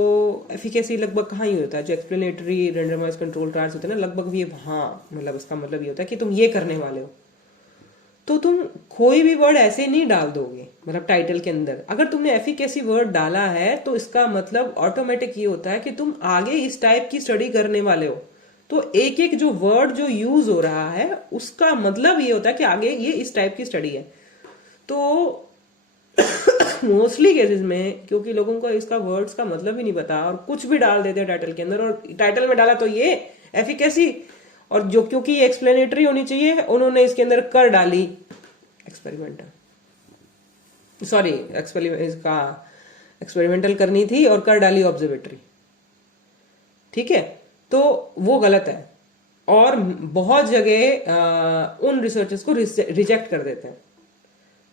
एफिकेसी लगभग कहाँ यूज होता है, जो एक्सप्लेनेटरी रेंडमाइज कंट्रोल ट्रायल्स होते हैं ना, लगभग भी वहाँ, मतलब इसका मतलब ये होता है कि तुम ये करने वाले हो। तो तुम कोई भी वर्ड ऐसे नहीं डाल दोगे, मतलब टाइटल के अंदर अगर तुमने एफिकेसी वर्ड डाला है तो इसका मतलब ऑटोमेटिक ये होता है कि तुम आगे इस टाइप की स्टडी करने वाले हो। तो एक एक जो वर्ड जो यूज हो रहा है उसका मतलब ये होता है कि आगे ये इस टाइप की स्टडी है। तो मोस्टली केसेस में क्योंकि लोगों को इसका वर्ड्स का मतलब ही नहीं पता और कुछ भी डाल देते हैं टाइटल के अंदर, और टाइटल में डाला तो ये एफिकेसी, और जो क्योंकि ये एक्सप्लेनेटरी होनी चाहिए उन्होंने इसके अंदर कर डाली एक्सपेरिमेंटल, सॉरी इसका एक्सपेरिमेंटल करनी थी और कर डाली ऑब्जर्वेटरी। ठीक है, तो वो गलत है और बहुत जगह उन रिसर्चर्स को रिजेक्ट कर देते हैं,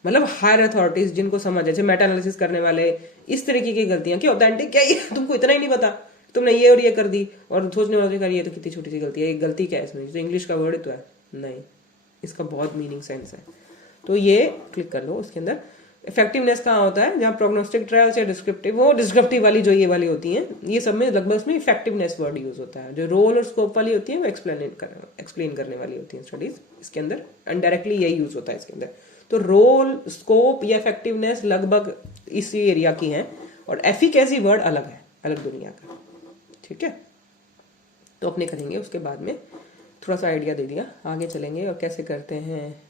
मतलब हायर अथॉरिटीज जिनको समझ है, मेटा एनालिसिस करने वाले, इस तरीके की गलतियां कि ऑथेंटिक क्या ये तुमको इतना ही नहीं पता, तुमने ये और ये कर दी, और सोचने वालों का ये तो कितनी छोटी सी गलती है, एक गलती क्या है इसमें, तो इंग्लिश का वर्ड ही तो है, नहीं इसका बहुत मीनिंग सेंस है। तो ये क्लिक कर लो, उसके अंदर इफेक्टिवनेस कहाँ होता है, जहाँ प्रोग्नोस्टिक ट्रायल्स या डिस्क्रिप्टिव, वो डिस्क्रिप्टिव वाली जो ये वाली होती हैं, ये सब में लगभग उसमें इफेक्टिवनेस वर्ड यूज होता है। जो रोल और स्कोप वाली होती है वो एक्सप्लेन करने वाली होती है स्टडीज, इसके अंदर इनडायरेक्टली यही यूज होता है इसके अंदर। तो रोल, स्कोप या इफेक्टिवनेस लगभग इसी एरिया की है, और एफिकेसी वर्ड अलग है, अलग दुनिया का। ठीक है, तो अपने करेंगे उसके बाद में, थोड़ा सा आइडिया दे दिया, आगे चलेंगे और कैसे करते हैं।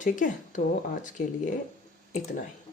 ठीक है, तो आज के लिए इतना ही।